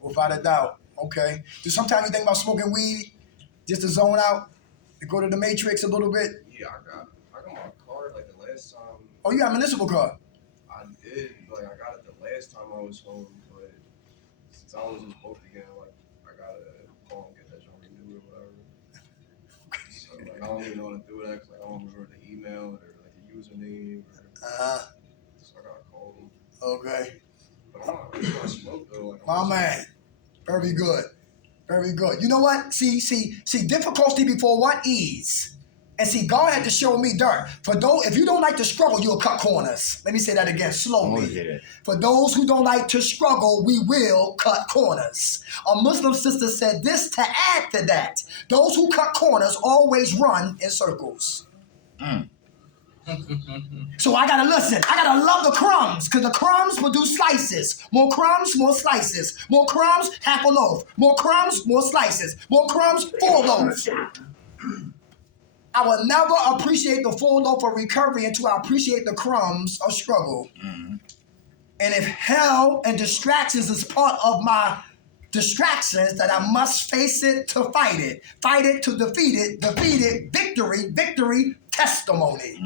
Without a doubt. Okay. Do sometimes you think about smoking weed just to zone out, to go to the matrix a little bit? Yeah, I got my car like the last time. Oh, you got a municipal card? I did, like I got it the last time I was home, but since I was just booked again, like I gotta call and get that joint renewed or whatever. So like I don't even know how to do that because like, I don't remember the email or like the username. So I gotta call them. Okay. But I'm not really gonna smoke though. Like, My man. Very good. Very good. You know what? See, difficulty before what? Ease. And see, God had to show me dirt. For those, if you don't like to struggle, you'll cut corners. Let me say that again slowly. For those who don't like to struggle, we will cut corners. A Muslim sister said this to add to that. Those who cut corners always run in circles. So I gotta listen. I gotta love the crumbs, because the crumbs will do slices. More crumbs, more slices. More crumbs, half a loaf. More crumbs, more slices. More crumbs, 4 loaves. I will never appreciate the full loaf of recovery until I appreciate the crumbs of struggle. Mm-hmm. And if hell and distractions is part of my distractions, that I must face it to fight it to defeat it, victory, testimony.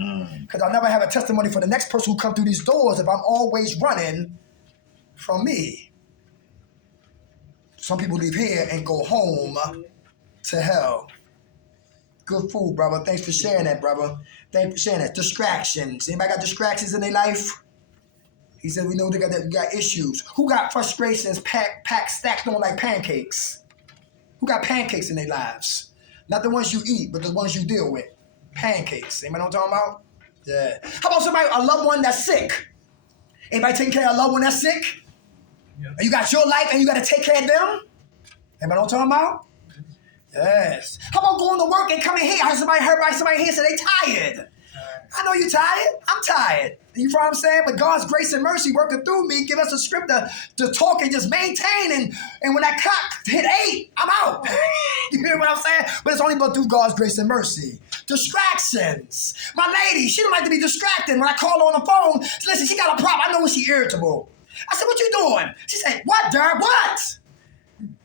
Because I'll never have a testimony for the next person who come through these doors if I'm always running from me. Some people leave here and go home to hell. Good food, brother. Thanks for sharing that, brother. Thanks for sharing that. Distractions. Anybody got distractions in their life? He said, we know they got issues. Who got frustrations packed stacked on like pancakes? Who got pancakes in their lives? Not the ones you eat, but the ones you deal with. Pancakes. Anybody know what I'm talking about? Yeah. How about somebody, a loved one that's sick? Anybody taking care of a loved one that's sick? Yeah. And you got your life and you got to take care of them? Anybody know what I'm talking about? Yes. How about going to work and coming here? I heard somebody here say they tired. I know you're tired. I'm tired. You know what I'm saying? But God's grace and mercy working through me, give us a script to talk and just maintain. And when that clock hit 8, I'm out. You hear what I'm saying? But it's only but through God's grace and mercy. Distractions. My lady, she don't like to be distracted. When I call her on the phone, listen, she got a problem. I know when she's irritable. I said, what you doing? She said, what, Derb? What?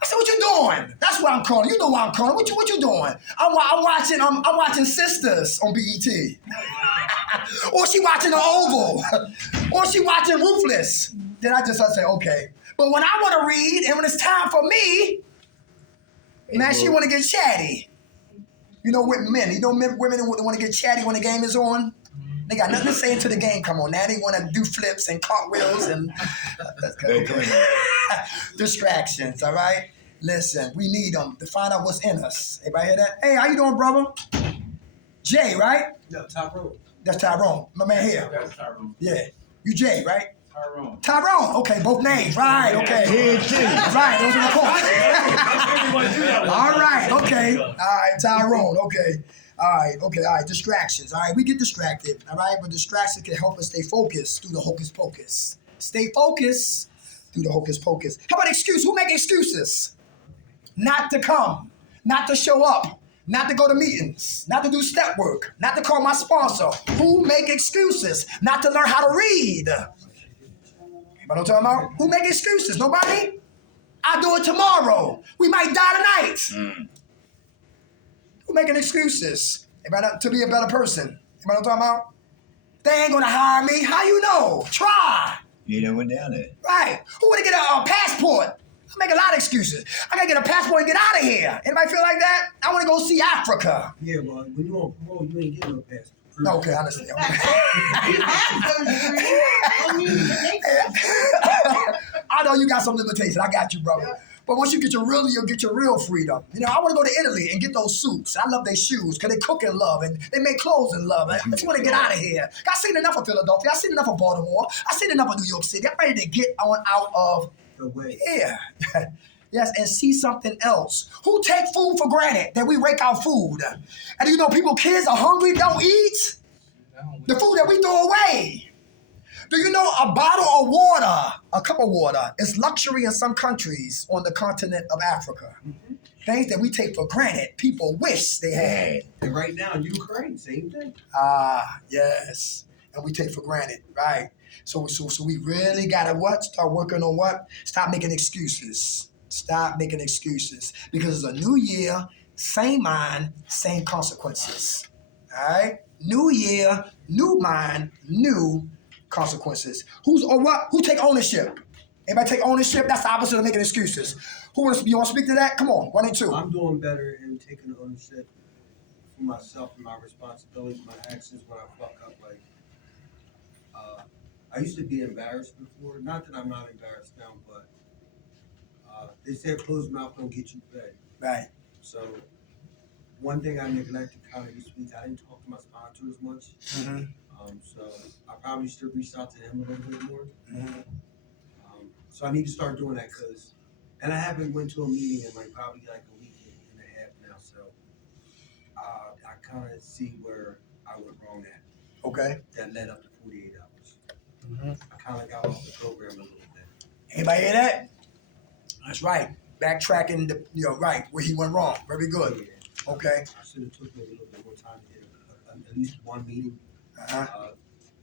I said, what you doing? That's what I'm calling. You know why I'm calling. What you doing? I'm watching Sisters on BET. Or she watching The Oval. Or she watching Ruthless. Then I say, okay. But when I want to read and when it's time for me, man, she want to get chatty. You know, with men. You know, women want to get chatty when the game is on. They got nothing to say until the game come on. Now they want to do flips and cartwheels and distractions, all right? Listen, we need them to find out what's in us. Everybody hear that? Hey, how you doing, brother? Jay, right? No, Tyrone. That's Tyrone. My man here. That's Tyrone. Yeah. You Jay, right? Tyrone. Tyrone. Okay, both names. Right, okay. Right, those are the points. All right, okay. All right, Tyrone, okay. All right, distractions. All right, we get distracted, all right? But distractions can help us stay focused through the hocus pocus. Stay focused through the hocus pocus. How about excuse? Who make excuses? Not to come, not to show up, not to go to meetings, not to do step work, not to call my sponsor. Who make excuses? Not to learn how to read. Anybody know what I'm talking about? Who make excuses? Nobody? I'll do it tomorrow. We might die tonight. Who making excuses? Anybody to be a better person? Anybody know what I'm talking about? They ain't gonna hire me. How you know? Try. You never went down there. Right. Who wanna get a passport? I make a lot of excuses. I gotta get a passport and get out of here. Anybody feel like that? I wanna go see Africa. Yeah, well, when you on parole, you ain't getting no passport. No, okay, I understand. You have those degrees. I mean, I know you got some limitations. I got you, brother. But once you get you'll get your real freedom. You know, I want to go to Italy and get those suits. I love their shoes because they cook in love and they make clothes in love. I just want to get out of here. I've seen enough of Philadelphia. I've seen enough of Baltimore. I've seen enough of New York City. I'm ready to get on out of The way. here. Yes, and see something else. Who take food for granted that we rake our food? And you know, kids are hungry, don't eat. The food that we throw away. Do you know a bottle of water, a cup of water, is luxury in some countries on the continent of Africa? Things that we take for granted, people wish they had. And right now in Ukraine, same thing. Ah, yes. And we take for granted, right? So we really gotta what? Start working on what? Stop making excuses. Stop making excuses. Because it's a new year, same mind, same consequences. All right? New year, new mind, new consequences. Who take ownership? Anybody take ownership? That's the opposite of making excuses. You want to speak to that? Come on, 1 and 2. I'm doing better in taking ownership for myself and my responsibilities, my actions when I fuck up. Like, I used to be embarrassed before. Not that I'm not embarrassed now, but they said closed mouth don't get you fed. Right. So one thing I neglected kind of this week, I didn't talk to my sponsor as much. Mm-hmm. So I probably should reach out to him a little bit more. Mm-hmm. So I need to start doing that and I haven't went to a meeting in probably a week and a half now. So I kind of see where I went wrong at. Okay. That led up to 48 hours. Mm-hmm. I kind of got off the program a little bit. Anybody hear that? That's right. Backtracking, right, where he went wrong. Very good. Yeah. Okay. I should have took me a little bit more time to get at least one meeting. Uh-huh.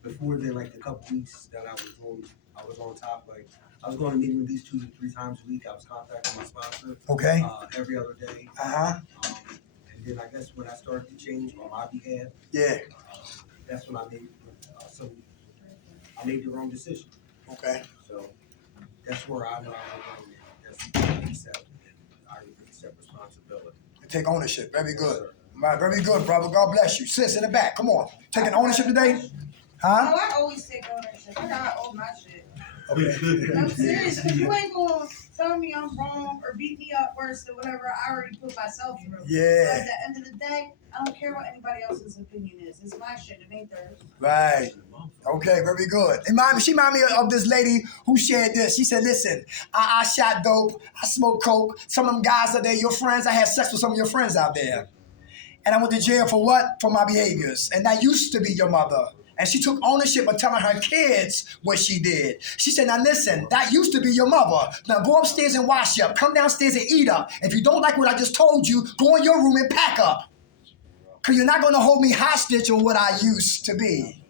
Before then, the couple weeks that I was on top. I was going to meeting at least 2 to 3 times a week. I was contacting my sponsor. Okay. Every other day. Uh-huh. And then I guess when I started to change on my behalf, Yeah. that's when I made I made the wrong decision. Okay. So that's where I know I'm wrong. That's I accept responsibility. Take ownership. Very good. Yes, Right, very good, brother. God bless you. Sis in the back. Come on. Taking ownership today? Huh? Oh, I always take ownership. I got all my shit. Okay. I'm serious. If you ain't gonna tell me I'm wrong or beat me up worse than whatever I already put myself through. Yeah. So at the end of the day, I don't care what anybody else's opinion is. It's my shit. It ain't theirs. Right. Okay, very good. She reminded me of this lady who shared this. She said, listen, I shot dope. I smoked coke. Some of them guys out there, your friends, I had sex with some of your friends out there. And I went to jail for what? For my behaviors. And that used to be your mother. And she took ownership of telling her kids what she did. She said, now listen, that used to be your mother. Now go upstairs and wash up. Come downstairs and eat up. If you don't like what I just told you, go in your room and pack up. Because you're not going to hold me hostage on what I used to be.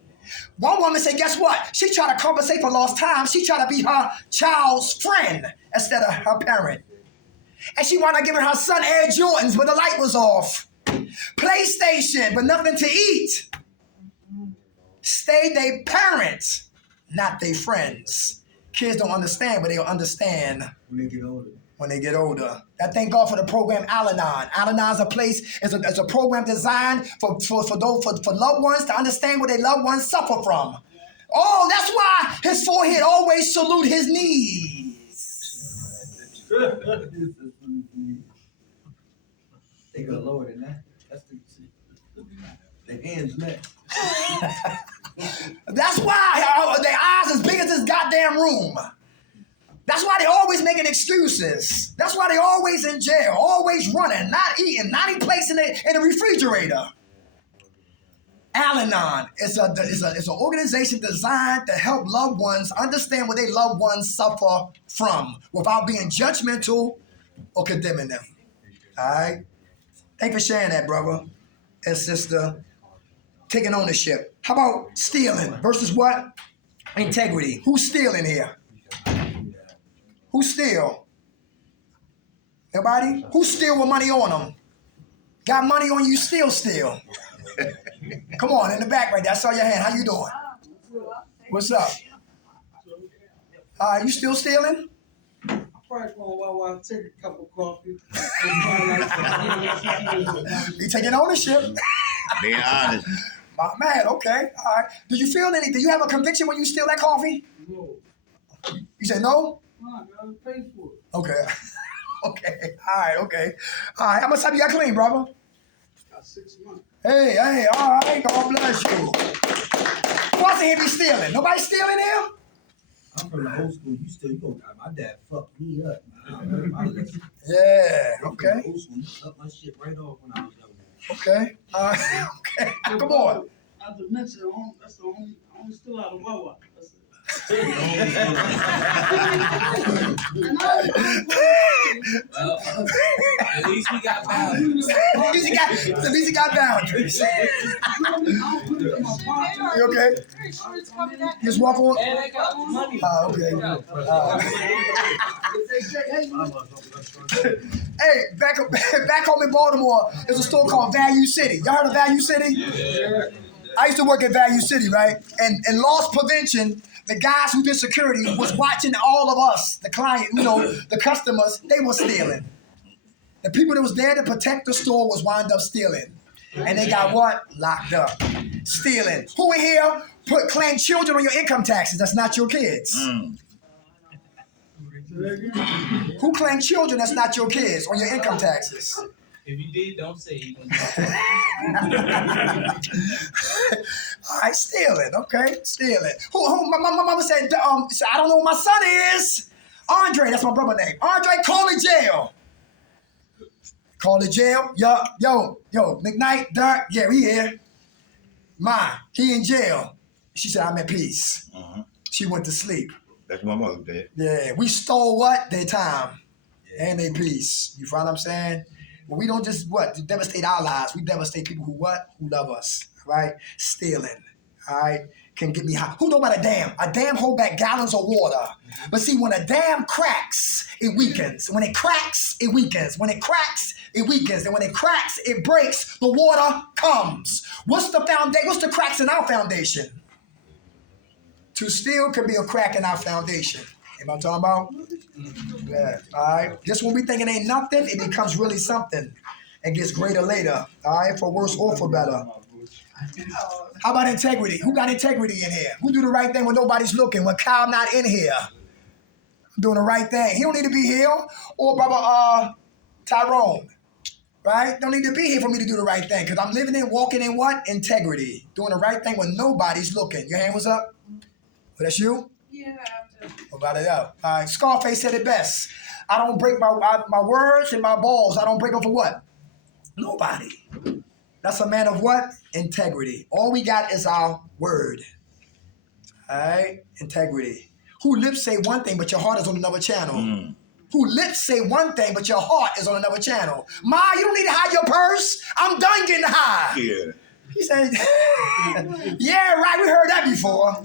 One woman said, guess what? She tried to compensate for lost time. She tried to be her child's friend instead of her parent. And she wound up giving her son Air Jordans, but the light was off. PlayStation, but nothing to eat. Stay they parents, not they friends. Kids don't understand, but they'll understand When they get older. when they get older. I thank God for the program Al-Anon. Al-Anon is a place, it's a program designed for loved ones to understand what their loved ones suffer from. Oh, that's why his forehead always salute his knees. They go lower than that. That's the hands next. That's why their eyes as big as this goddamn room. That's why they always making excuses. That's why they always in jail, always running, not eating, not even placing it in the refrigerator. Al-Anon is an organization designed to help loved ones understand what their loved ones suffer from without being judgmental or condemning them. All right? Thank you for sharing that, brother and sister. Taking ownership. How about stealing versus what? Integrity. Who's stealing here? Who steal? Everybody? Who steal with money on them? Got money on you, still steal. Come on, in the back right there. I saw your hand. How you doing? What's up? You still stealing? Probably while I take a cup of coffee. You taking ownership? Being honest. Man, okay. All right. Do you feel anything? You have a conviction when you steal that coffee? No, You say no? I gotta pay for it. Okay. Okay. All right, okay. All right. How much time you got clean, brother? Got 6 months. Hey, all right. God bless you. Who else in here be stealing? Nobody stealing here? I'm from the old school. You gonna my dad fucked me up. Yeah, okay. Old school, you cut my shit right off when I was young. Okay. Okay. Come on. Not to mention, that's the only still out of Wawa. That's it. Well, at least we got boundaries. At least he got boundaries. You okay? You just walk on? And I got money. Okay. Hey, back home in Baltimore, there's a store called Value City. Y'all heard of Value City? Yeah. I used to work at Value City, right? And in loss prevention, the guys who did security was watching all of us, the client, the customers, they were stealing. The people that was there to protect the store was wind up stealing. And they got what? Locked up. Stealing. Who in here claim children on your income taxes? That's not your kids. Who claim children that's not your kids on your income taxes? If you did, don't say it. All right, stealing, okay? Stealing. Who my mama said, I don't know who my son is. Andre, that's my brother's name. Andre, call the jail. Call the jail. Yo, McKnight, Dirk, yeah, we here. He in jail. She said, I'm at peace. She went to sleep. That's my mother did. Yeah, we stole what? Their time and their peace. You find what I'm saying? Well, we don't just devastate our lives. We devastate people who love us, right? Stealing, all right? Can get me high. Who know about a dam? A dam hold back gallons of water. But see, when a dam cracks, it weakens. When it cracks, it weakens. When it cracks, it weakens. And when it cracks, it breaks. The water comes. What's the foundation? What's the cracks in our foundation? To steal can be a crack in our foundation. Am I talking about? Yeah, all right. Just when we think it ain't nothing, it becomes really something and gets greater later, all right, for worse or for better. How about integrity? Who got integrity in here? Who do the right thing when nobody's looking, when Kyle not in here? I'm doing the right thing. He don't need to be here. Or Brother Tyrone, right? Don't need to be here for me to do the right thing because I'm living in, walking in what? Integrity. Doing the right thing when nobody's looking. Your hand was up? Well, that's you? Yeah. About it out. All right. Scarface said it best. I don't break my words and my balls. I don't break them for what? Nobody. That's a man of what? Integrity. All we got is our word. All right? Integrity. Who lips say one thing, but your heart is on another channel. Who lips say one thing, but your heart is on another channel. Ma, you don't need to hide your purse. I'm done getting high. Yeah. He said, yeah, right, we heard that before.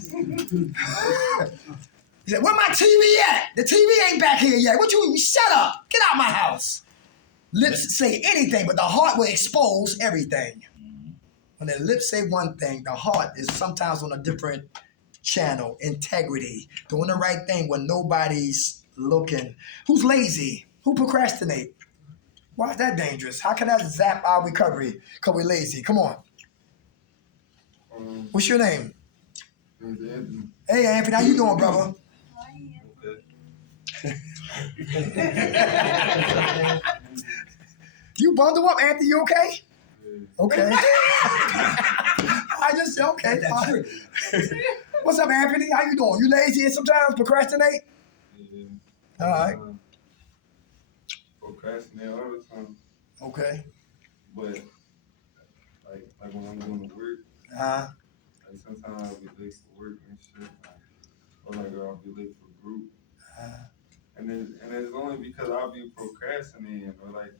He said, where my TV at? The TV ain't back here yet. Shut up. Get out of my house. Lips say anything, but the heart will expose everything. When the lips say one thing, the heart is sometimes on a different channel, integrity, doing the right thing when nobody's looking. Who's lazy? Who procrastinate? Why is that dangerous? How can that zap our recovery? Because we're lazy. Come on. What's your name? Anthony. Hey, Anthony, how you doing, brother? You bundle up, Anthony. You okay? Okay. I just said okay. What's up, Anthony? How you doing? You lazy and sometimes procrastinate? Yeah. All right. Procrastinate all the time. Okay. But like when I'm going to work, like sometimes I'll be late for work and shit. Or like I'll be late for group. And it's only because I'll be procrastinating or like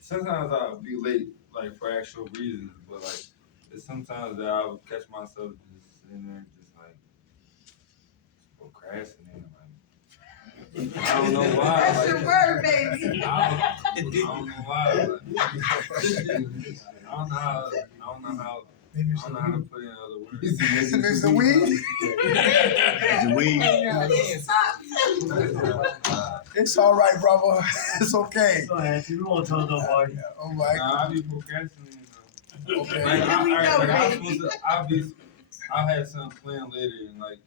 sometimes I'll be late like for actual reasons, but like it's sometimes that I'll catch myself just sitting there just like procrastinating. Like I don't know why. That's like, your word, baby. I don't know why. Like, I don't know how to put in other words. It's the weed? The weed. It's all right, brother. It's okay. Go ahead, we won't tell nobody. All right. Nah, I be procrastinating though. Okay. Like, We know, I had something planned later and like,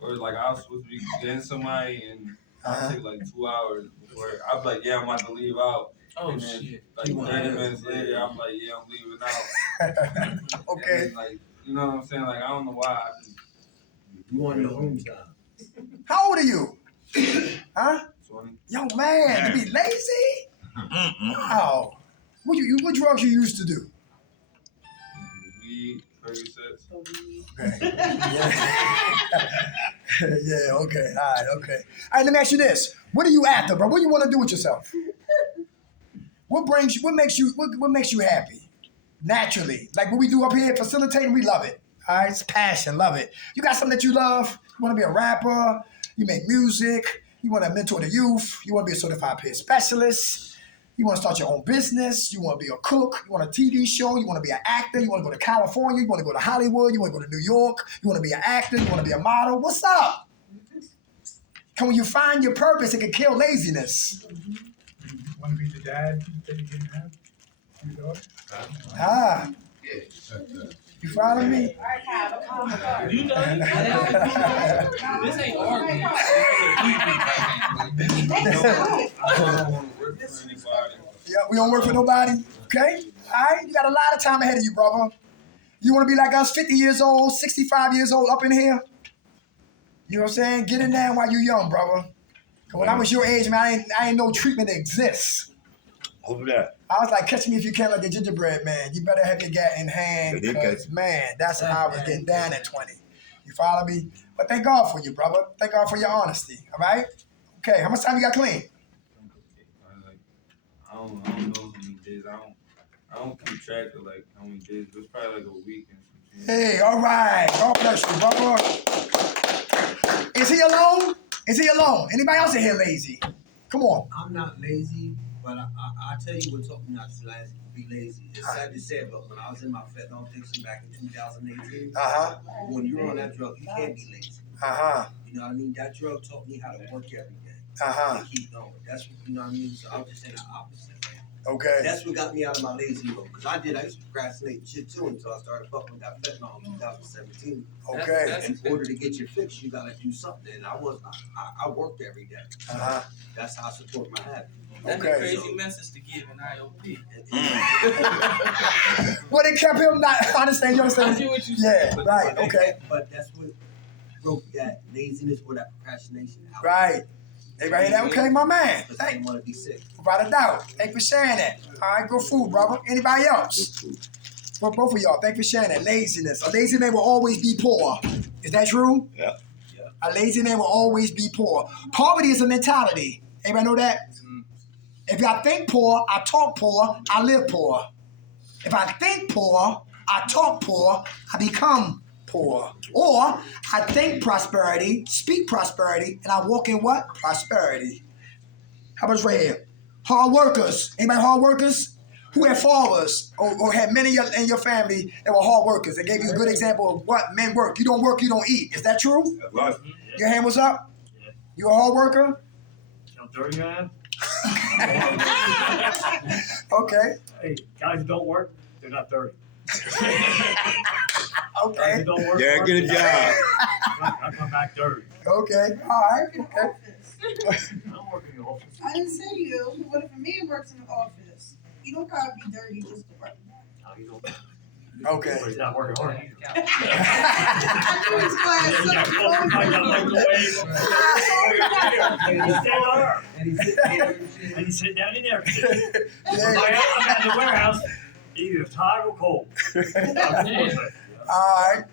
or like I was supposed to be getting somebody and I'll take like 2 hours before I'll be like, yeah, I'm about to leave out. Oh, and then, shit. Like 30 minutes later, I'm like, yeah, I'm leaving out. Okay. And then, like, you know what I'm saying? Like, I don't know why. I just, You want your home time. How old are you? Huh? 20. Young man, you be lazy? Wow. What drugs you used to do? Weed, 30 cents. Okay. Yeah. Yeah, okay. All right, okay. All right, let me ask you this. What are you after, bro? What do you want to do with yourself? What makes you happy? Naturally. Like what we do up here, facilitating, we love it. All right, it's passion, love it. You got something that you love? You want to be a rapper? You make music? You want to mentor the youth? You want to be a certified peer specialist? You want to start your own business? You want to be a cook? You want a TV show? You want to be an actor? You want to go to California? You want to go to Hollywood? You want to go to New York? You want to be an actor? You want to be a model? What's up? When you find your purpose, it can kill laziness. Want to be the dad that you didn't have? Your daughter? Ah. You follow me? You know, this ain't arguing. I don't want to work for anybody. Yeah, we don't work for nobody. Okay? All right? You got a lot of time ahead of you, brother. You want to be like us, 50 years old, 65 years old, up in here? You know what I'm saying? Get in there while you're young, brother. Because when I was your age, man, I ain't know treatment exists. Over that. I was like, catch me if you can, like the gingerbread man. You better have your gat in hand, because, man, that's how I was getting down at 20. You follow me? But thank God for you, brother. Thank God for your honesty, all right? Okay, how much time you got clean? Like, I don't know how many days. I don't keep track of like how many days, but it's probably like a week and some change. Hey, all right. God bless you, brother. Is he alone? Is he alone? Anybody else in here lazy? Come on. I'm not lazy, but I tell you what told me not to be lazy. It's sad to say, but when I was in my fentanyl addiction back in 2018, when you're on that drug, you can't be lazy. You know what I mean? That drug taught me how to work every day. And keep going. That's what, you know what I mean? So I was just saying the opposite. Okay. That's what got me out of my lazy mode. Because I used to procrastinate and shit too until I started fucking with that fentanyl in 2017. Okay. In order to get your fix, you gotta do something. And I worked every day. So that's how I support my habit. That's Okay. a crazy message to give in IOP. Well, it kept him not understand. You I understand? see what you Yeah, said. right. Okay. But that's what broke that laziness or that procrastination out. Right. Everybody hear that? Okay, my man. Because I didn't want to be sick. Without a doubt. Thanks for sharing that. All right, good food, brother. Anybody else? For both of y'all, thanks for sharing that. Laziness. A lazy man will always be poor. Is that true? Yeah. A lazy man will always be poor. Poverty is a mentality. Anybody know that? If I think poor, I talk poor, I live poor. If I think poor, I talk poor, I become poor. Or I think prosperity, speak prosperity, and I walk in what? Prosperity. How about this right here? Hard workers. Anybody hard workers? who had fathers or had many in your family that were hard workers. They gave you a good example of what men work. You don't work, you don't eat. Is that true? Right. Your hand was up? You a hard worker? I'm 30 man. Okay. Hey, guys who don't work, they're not 30. Guys Okay. who don't work, Yeah, get a job. I come back 30. Okay. All right. In the Okay. office. I don't work in the office. I didn't say you. What if a man works in the office? You don't gotta be dirty just to work. No, you don't. Okay. But he's not working hard either. I knew his class. Yeah, you got clothes, I got microwave. And he's standing on her. And he's sitting down in there. I'm Yeah. at the warehouse, either it's hot or cold. All right.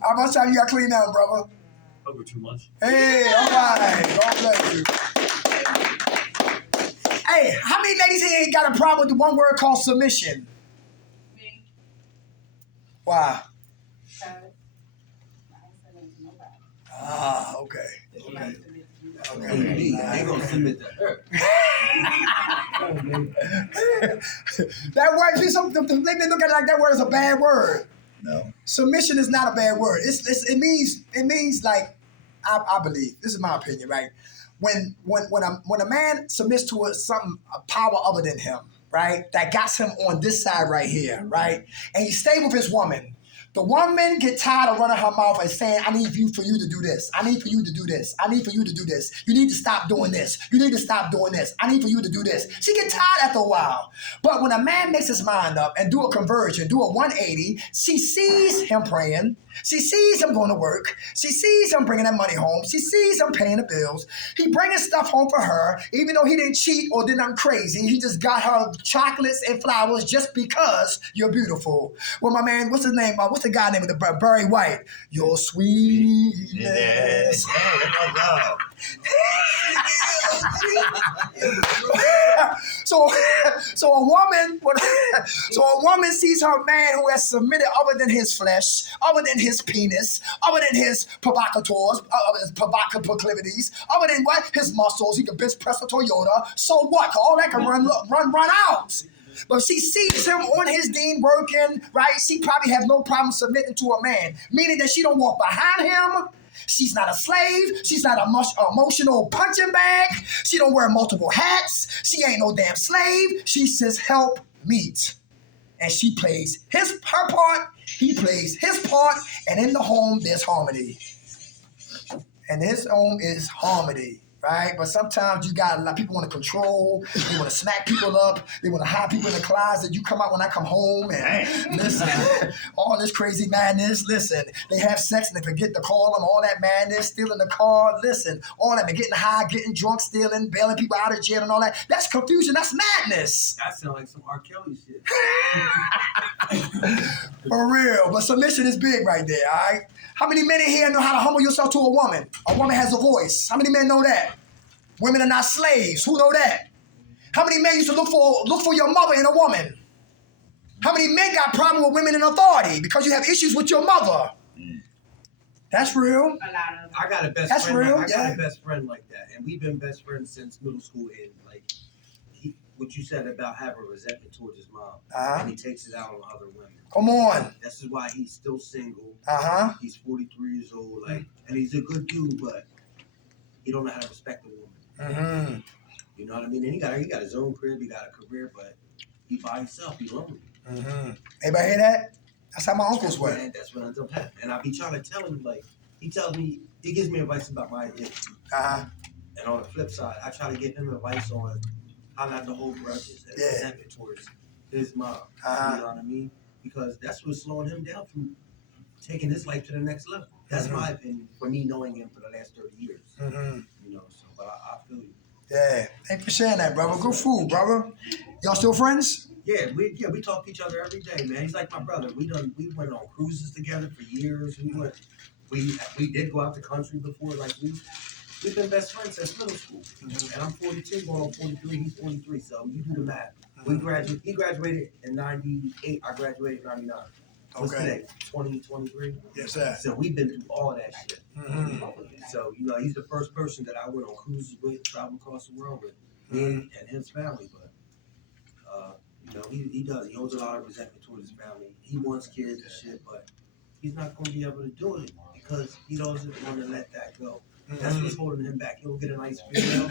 How much time you got clean out, brother? Over 2 months. Hey, all right. God bless you. Hey, how many ladies here ain't got a problem with the one word called submission? Me. Why? I ain't saying nothing to nobody. Ah, okay. They gonna submit to her. That word, see, some they look at it like that word is a bad word. No. Submission is not a bad word. It means like I believe. This is my opinion, right? When a man submits to a power other than him, right? That got him on this side right here, right? And he stayed with his woman. The woman get tired of running her mouth and saying, I need for you to do this. I need for you to do this. I need for you to do this. You need to stop doing this. You need to stop doing this. I need for you to do this. She get tired after a while. But when a man makes his mind up and do a conversion, do a 180, she sees him praying. She sees him going to work. She sees him bringing that money home. She sees him paying the bills. He bringing stuff home for her, even though he didn't cheat or did nothing crazy. He just got her chocolates and flowers just because you're beautiful. Well, my man, what's his name? What's the guy name with the Barry White? Your sweetness. Yes. So a woman sees her man who has submitted other than his flesh, other than his penis, other than his provocateurs, his proclivities, other than what? His muscles. He can bench press a Toyota. So what? All that can run out. But she sees him on his dean working, right? She probably has no problem submitting to a man, meaning that she don't walk behind him. She's not a slave. She's not a emotional punching bag. She don't wear multiple hats. She ain't no damn slave. She says, help meet. And she plays her part. He plays his part. And in the home, there's harmony. And his home is harmony. Right? But sometimes you got a lot of people want to control. They want to smack people up. They want to hide people in the closet. You come out when I come home and listen, all this crazy madness. Listen, they have sex and they forget to call them. All that madness, stealing the car. Listen, all that, getting high, getting drunk, stealing, bailing people out of jail and all that. That's confusion. That's madness. That sounds like some R. Kelly shit. For real. But submission is big right there, all right? How many men in here know how to humble yourself to a woman? A woman has a voice. How many men know that? Women are not slaves. Who know that? How many men used to look for your mother in a woman? How many men got problem with women in authority because you have issues with your mother? That's real. A lot of. I got a best That's friend. real, I got yeah. a best friend like that, and we've been best friends since middle school. And like, what you said about having resentment towards his mom, and he takes it out on other women. Come on. This is why he's still single. He's 43 years old, like, and he's a good dude, but he don't know how to respect a woman. You know what I mean? And he got his own crib, he got a career, but he by himself, he lonely. Anybody hear that? That's how my uncles were. That's what ends up happening. And I be trying to tell him, like, he gives me advice about my addiction. And on the flip side, I try to give him advice on how not to hold grudges and resentment towards his mom. You know what I mean? Because that's what's slowing him down from taking his life to the next level. That's my opinion, for me knowing him for the last 30 years. You know, so, but I feel you. Yeah. Thanks for sharing that, brother. Good food, brother. Y'all still friends? Yeah, we talk to each other every day, man. He's like my brother. We went on cruises together for years. We did go out the country before. Like we've been best friends since middle school. And I'm 42, going on 43. He's 43. So you do the math. He graduated in 98. I graduated in 99. What's today? 2023? Yes, sir. So we've been through all that shit. So, you know, he's the first person that I went on cruises with, traveling across the world with, me and his family. But, You know, he does. He holds a lot of resentment towards his family. He wants kids and shit, but he's not going to be able to do it because he doesn't want to let that go. That's what's holding him back. He'll get a nice female,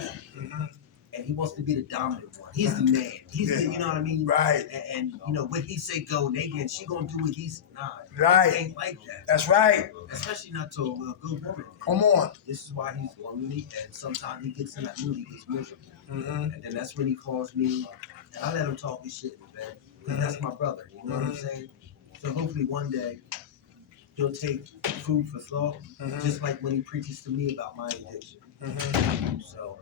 and he wants to be the dominant one. He's the man. He's the, you know what I mean? Right. And you know, when he say go, and she gonna do what he's not. Right. It ain't like that. That's right. Especially not to a good woman. Come on. This is why he's lonely, and sometimes he gets in that mood, he gets miserable. And then that's when he calls me, and I let him talk his shit in bed. Because that's my brother, you know what I'm saying? So hopefully one day, he'll take food for thought, just like when he preaches to me about my addiction. So,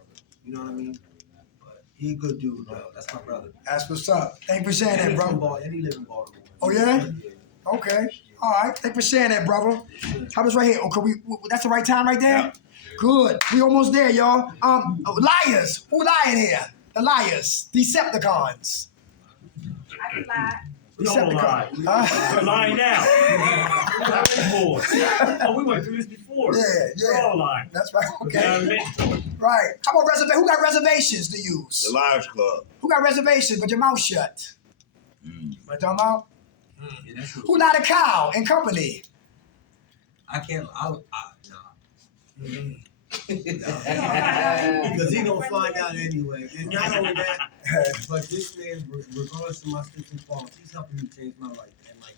you know what I mean? But he a good dude, though. That's my brother. That's what's up. Thank you for sharing that, bro. And he live in Baltimore. Oh, yeah? Okay. All right. Thank you for sharing that, brother. How much right here? Okay, that's the right time right there? Yeah. Good. We almost there, y'all. Liars. Who lying here? The liars. Decepticons. I can lie. We don't lie. We're lying now. Oh, we went through this before. Yeah. We're all lying. That's right. Okay. Right. How about reservations? Who got reservations to use? The Liars Club. Who got reservations with your mouth shut? What talking about? Yeah, Who lied to Kyle and company? I can't. Because he gonna find out anyway. And not only that, but this man, regardless of my sticks and falls, he's helping me change my life. And like,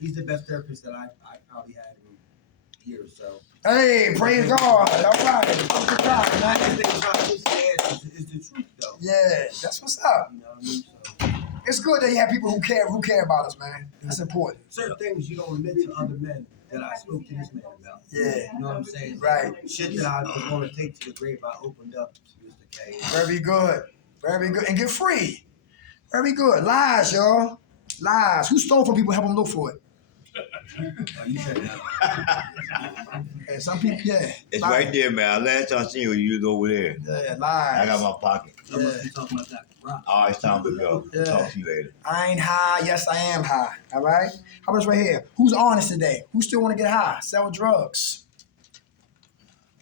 he's the best therapist that I probably had in years. So. Hey, praise God! All right, good God, man. It's the truth, though. Yeah, that's what's up. You know what I mean? So, it's good that you have people who care about us, man. That's important. Certain things you don't admit to other men that I spoke to this man about. Yeah. You know what I'm saying? Right. Shit that I was going to take to the grave, I opened up to Mr. K. Very good. Very good. And get free. Very good. Lies, y'all. Lies. Who stole from people, help them look for it? You said that. Yeah, some people, yeah. It's lies. right there, man. Last time I seen you was over there. Yeah, lies. I got my pocket. I must be talking about that. Right. All right, it's time to go. Yeah. Talk to you later. I ain't high. Yes, I am high. All right? How about this right here? Who's honest today? Who still want to get high? Sell drugs.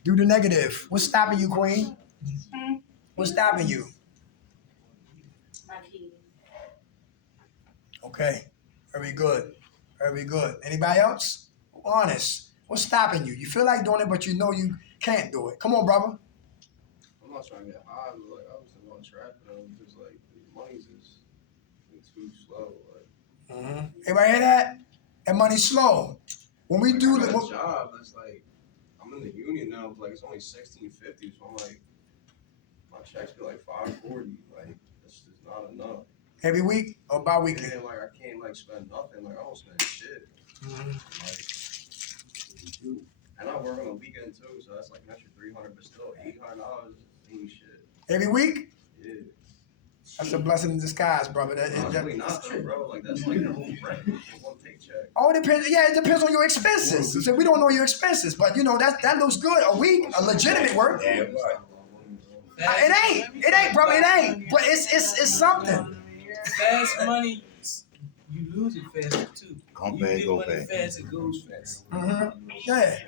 Do the negative. What's stopping you, Queen? What's stopping you? My key. Okay. Very good. Very good. Anybody else? Honest. What's stopping you? You feel like doing it, but you know you can't do it. Come on, brother. I'm not trying to get high, but like I was on track, but just like the money's just too slow. Like, Everybody hear that? That money's slow. When we do I the got a job, that's like I'm in the union now, but like it's only $16.50, so I'm like my checks be like $5.40. Like that's just not enough. every week or bi-weekly? And like I can't like spend nothing. Like I don't spend shit. Like, and I work on the weekend too, so that's like an extra $300, but still $800 ain't shit. Every week? Yeah. That's a blessing in disguise, brother. That's really not though, bro. Like that's like the whole rent for one paycheck. Oh, it depends. Yeah, it depends on your expenses. So we don't know your expenses, but you know that looks good. A week, a legitimate work. Yeah, right. It ain't, brother. It ain't. But it's something. Fast money, you lose it fast too. Come You fast, get go money fast. fast, it goes fast. Yeah.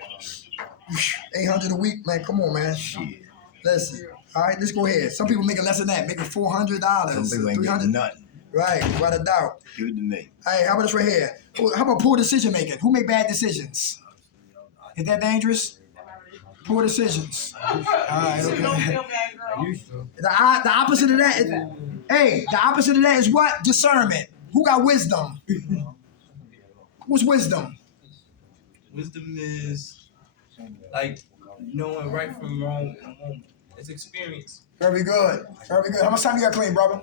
800 a week, man. Come on, man. Shit. Listen. All right, let's go ahead. Some people making less than that, making $400. Some people ain't getting nothing. Right, without a doubt. Give it to me. Hey, how about this right here? How about poor decision making? Who make bad decisions? Is that dangerous? Poor decisions. All right, So okay. don't feel bad, girl. The opposite of that is, the opposite of that is what? Discernment. Who got wisdom? What's wisdom? Wisdom is like knowing right from wrong in a moment. It's experience. Very good. Very good. How much time you got clean, brother?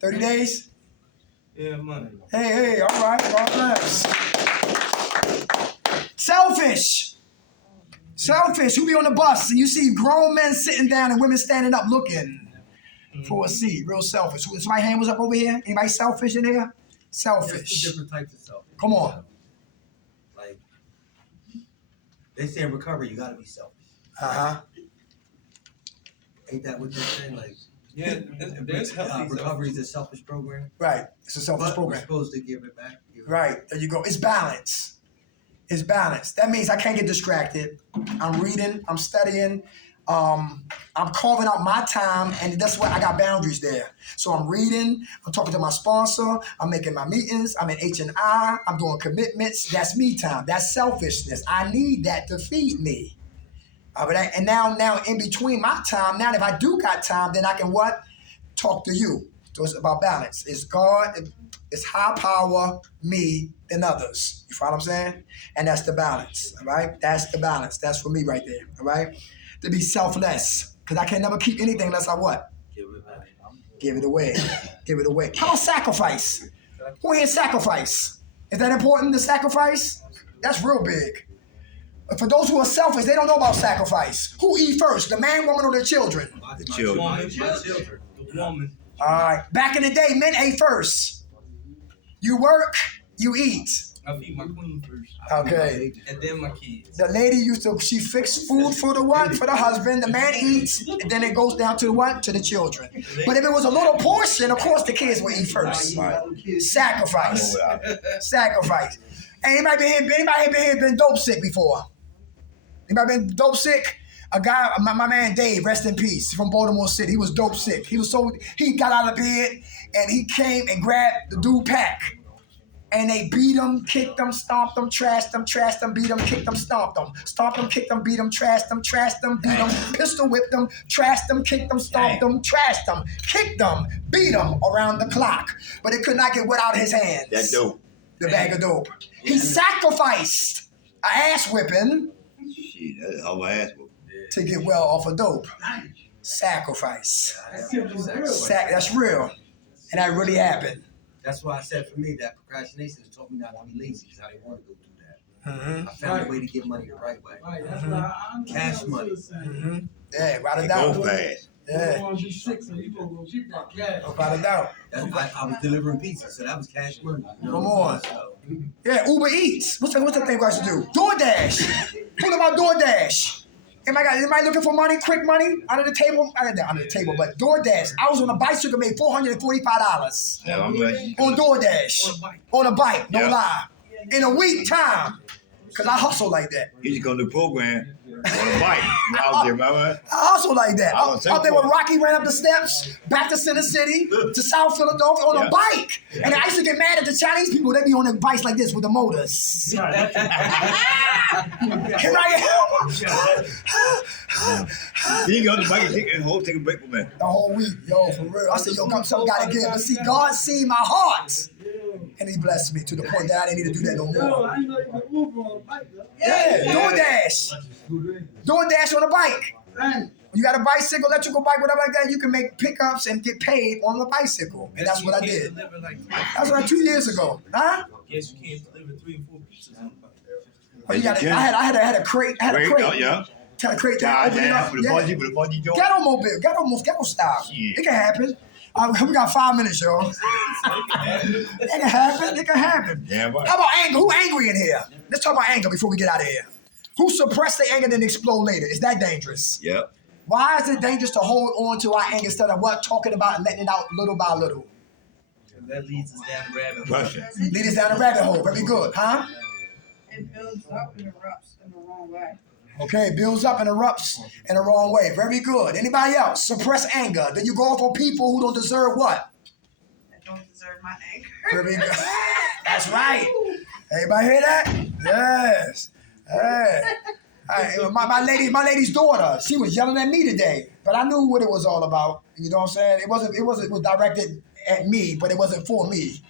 30 days? Yeah, money. Hey, all right. God bless. Selfish. Who be on the bus and you see grown men sitting down and women standing up looking for a seat. Real selfish. My hand was up over here. Anybody selfish in here? There's Selfish. two different types of selfish. Come on. Like, they say in recovery, you gotta be selfish. Ain't that what they're saying? Like, Yeah, there's healthy recovery is a selfish program. Right. It's a selfish But we're program. supposed to give it back. Right. There you go. It's balance. It's balance. That means I can't get distracted. I'm reading. I'm studying. I'm carving out my time, and that's why I got boundaries there. So I'm reading, I'm talking to my sponsor, I'm making my meetings, I'm in H&I, I'm doing commitments. That's me time. That's selfishness. I need that to feed me. And now in between my time, now if I do got time, then I can what? Talk to you. So it's about balance. It's God, it's high power, me, than others. You follow what I'm saying? And that's the balance. All right? That's the balance. That's for me right there. All right? To be selfless. Because I can never keep anything unless I what? Give it away. Give it away. How about sacrifice? Who here sacrifice? Is that important to sacrifice? That's real big. But for those who are selfish, they don't know about sacrifice. Who eat first? The man, woman, or the children? The children. The woman. All right. Back in the day, men ate first. You work, you eat. I feed my queen first. Okay. And then my kids. The lady she fixed food for the what? For the husband. The man eats, and then it goes down to the what? To the children. But if it was a little portion, of course the kids would eat first. Sacrifice. Sacrifice. Anybody been dope sick before? Anybody been dope sick? A guy, my man Dave, rest in peace, from Baltimore City. He was dope sick. He got out of bed and he came and grabbed the dude pack. And they beat him, kicked him, stomped him, trashed him, beat him, kicked him, stomped him. Stomped him, kicked him, beat him, trashed him, beat him, pistol whipped him, trashed him, kicked him, stomped him, trashed him, kicked him, beat him around the clock. But it could not get wet out of his hands. That dope. The bag of dope. He sacrificed an ass whipping Shit, that's how my ass whooped. to get well off of dope. Sacrifice. That's real. And that really happened. That's why I said for me that procrastination has taught me not to be lazy because I didn't want to go through that. Mm-hmm. I found a way to get money the right way. Cash money. Mm-hmm. Yeah, without a It doubt. goes fast. Yeah, without a doubt. I was delivering pizza, so that was cash money. Come on. Yeah, Uber Eats. What's the thing guys to do? DoorDash. What about DoorDash? Anybody looking for money, quick money? Under the table? Under the table, but DoorDash. I was on a bicycle, made $445 Yeah, I'm ready. on DoorDash. On a bike, no Yeah. lie. In a week time. Because I hustle like that. You just go to the program on a bike. You out there, mama. I hustle like that. I was Out there when Rocky ran up the steps, back to Center City, to South Philadelphia on a bike. And I used to get mad at the Chinese people. They be on their bikes like this with the motors. Here I am. You go to the bike and take a break with me. The whole week, yo, for real. I said, yo, something gotta give. But see, God seen my heart. And he blessed me to the point that I didn't need to do that no more. Yeah, DoorDash. DoorDash on a bike. You got a bicycle, electrical bike, whatever like that, you can make pickups and get paid on the bicycle. And that's what I did. That's like 2 years ago. Huh? Yes, you can't deliver 3 and 4 pizzas on the bike. Oh, you got I had a crate. I had a crate. Oh, yeah. Tell a crate to God open it up. damn, with a bungee joint. Ghetto mobile, ghetto style. Shit. It can happen. We got 5 minutes, yo. It can happen. It can happen. Damn right. How about anger? Who angry in here? Let's talk about anger before we get out of here. Who suppress their anger then explode later? Is that dangerous? Yep. Why is it dangerous to hold on to our anger instead of what? Talking about and letting it out little by little. That leads us down the rabbit hole. Pressure. Lead us down the rabbit hole. Very good, huh? It builds up and erupts in the wrong way. Okay, builds up and erupts in the wrong way. Very good. Anybody else? Suppress anger. Then you go off on people who don't deserve what? That don't deserve my anger. Very good. That's right. Everybody hear that? Yes. Hey. My lady's daughter, she was yelling at me today, but I knew what it was all about. You know what I'm saying? It was directed at me, but it wasn't for me.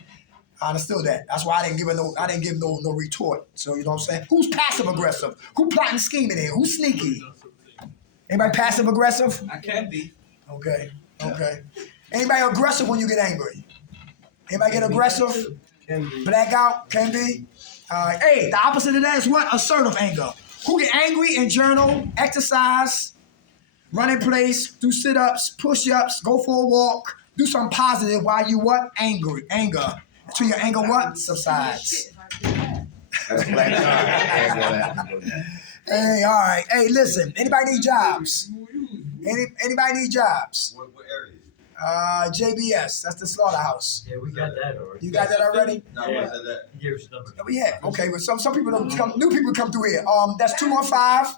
I understood that. That's why I didn't give no retort. So you know what I'm saying? Who's passive aggressive? Who plotting scheming here? Who's sneaky? Anybody passive aggressive? I can be. Okay. Anybody aggressive when you get angry? Anybody get aggressive? Can be. Black out? Can be. Hey, the opposite of that is what? Assertive anger. Who get angry and journal, exercise, run in place, do sit-ups, push-ups, go for a walk, do something positive while you what? Anger. Until your anger what? Subsides. That's black time. Hey, all right. Hey, listen. Anybody need jobs? Anybody need jobs? What area? JBS. That's the slaughterhouse. Yeah, we got that already. You got that already? No, where's that at? Years number. Yeah. Okay. But some people don't come. New people come through here. That's 215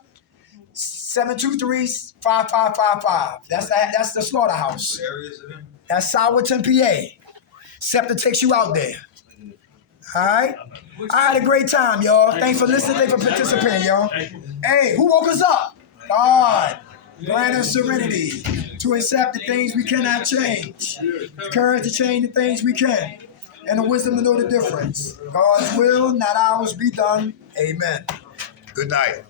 723-5555. That's the slaughterhouse. What area is it in? That's Sourton, PA. SEPTA takes you out there. All right? I had a great time, y'all. Thanks for listening. Thanks for participating, y'all. Hey, who woke us up? God. Grant us serenity to accept the things we cannot change. The courage to change the things we can. And the wisdom to know the difference. God's will, not ours, be done. Amen. Good night.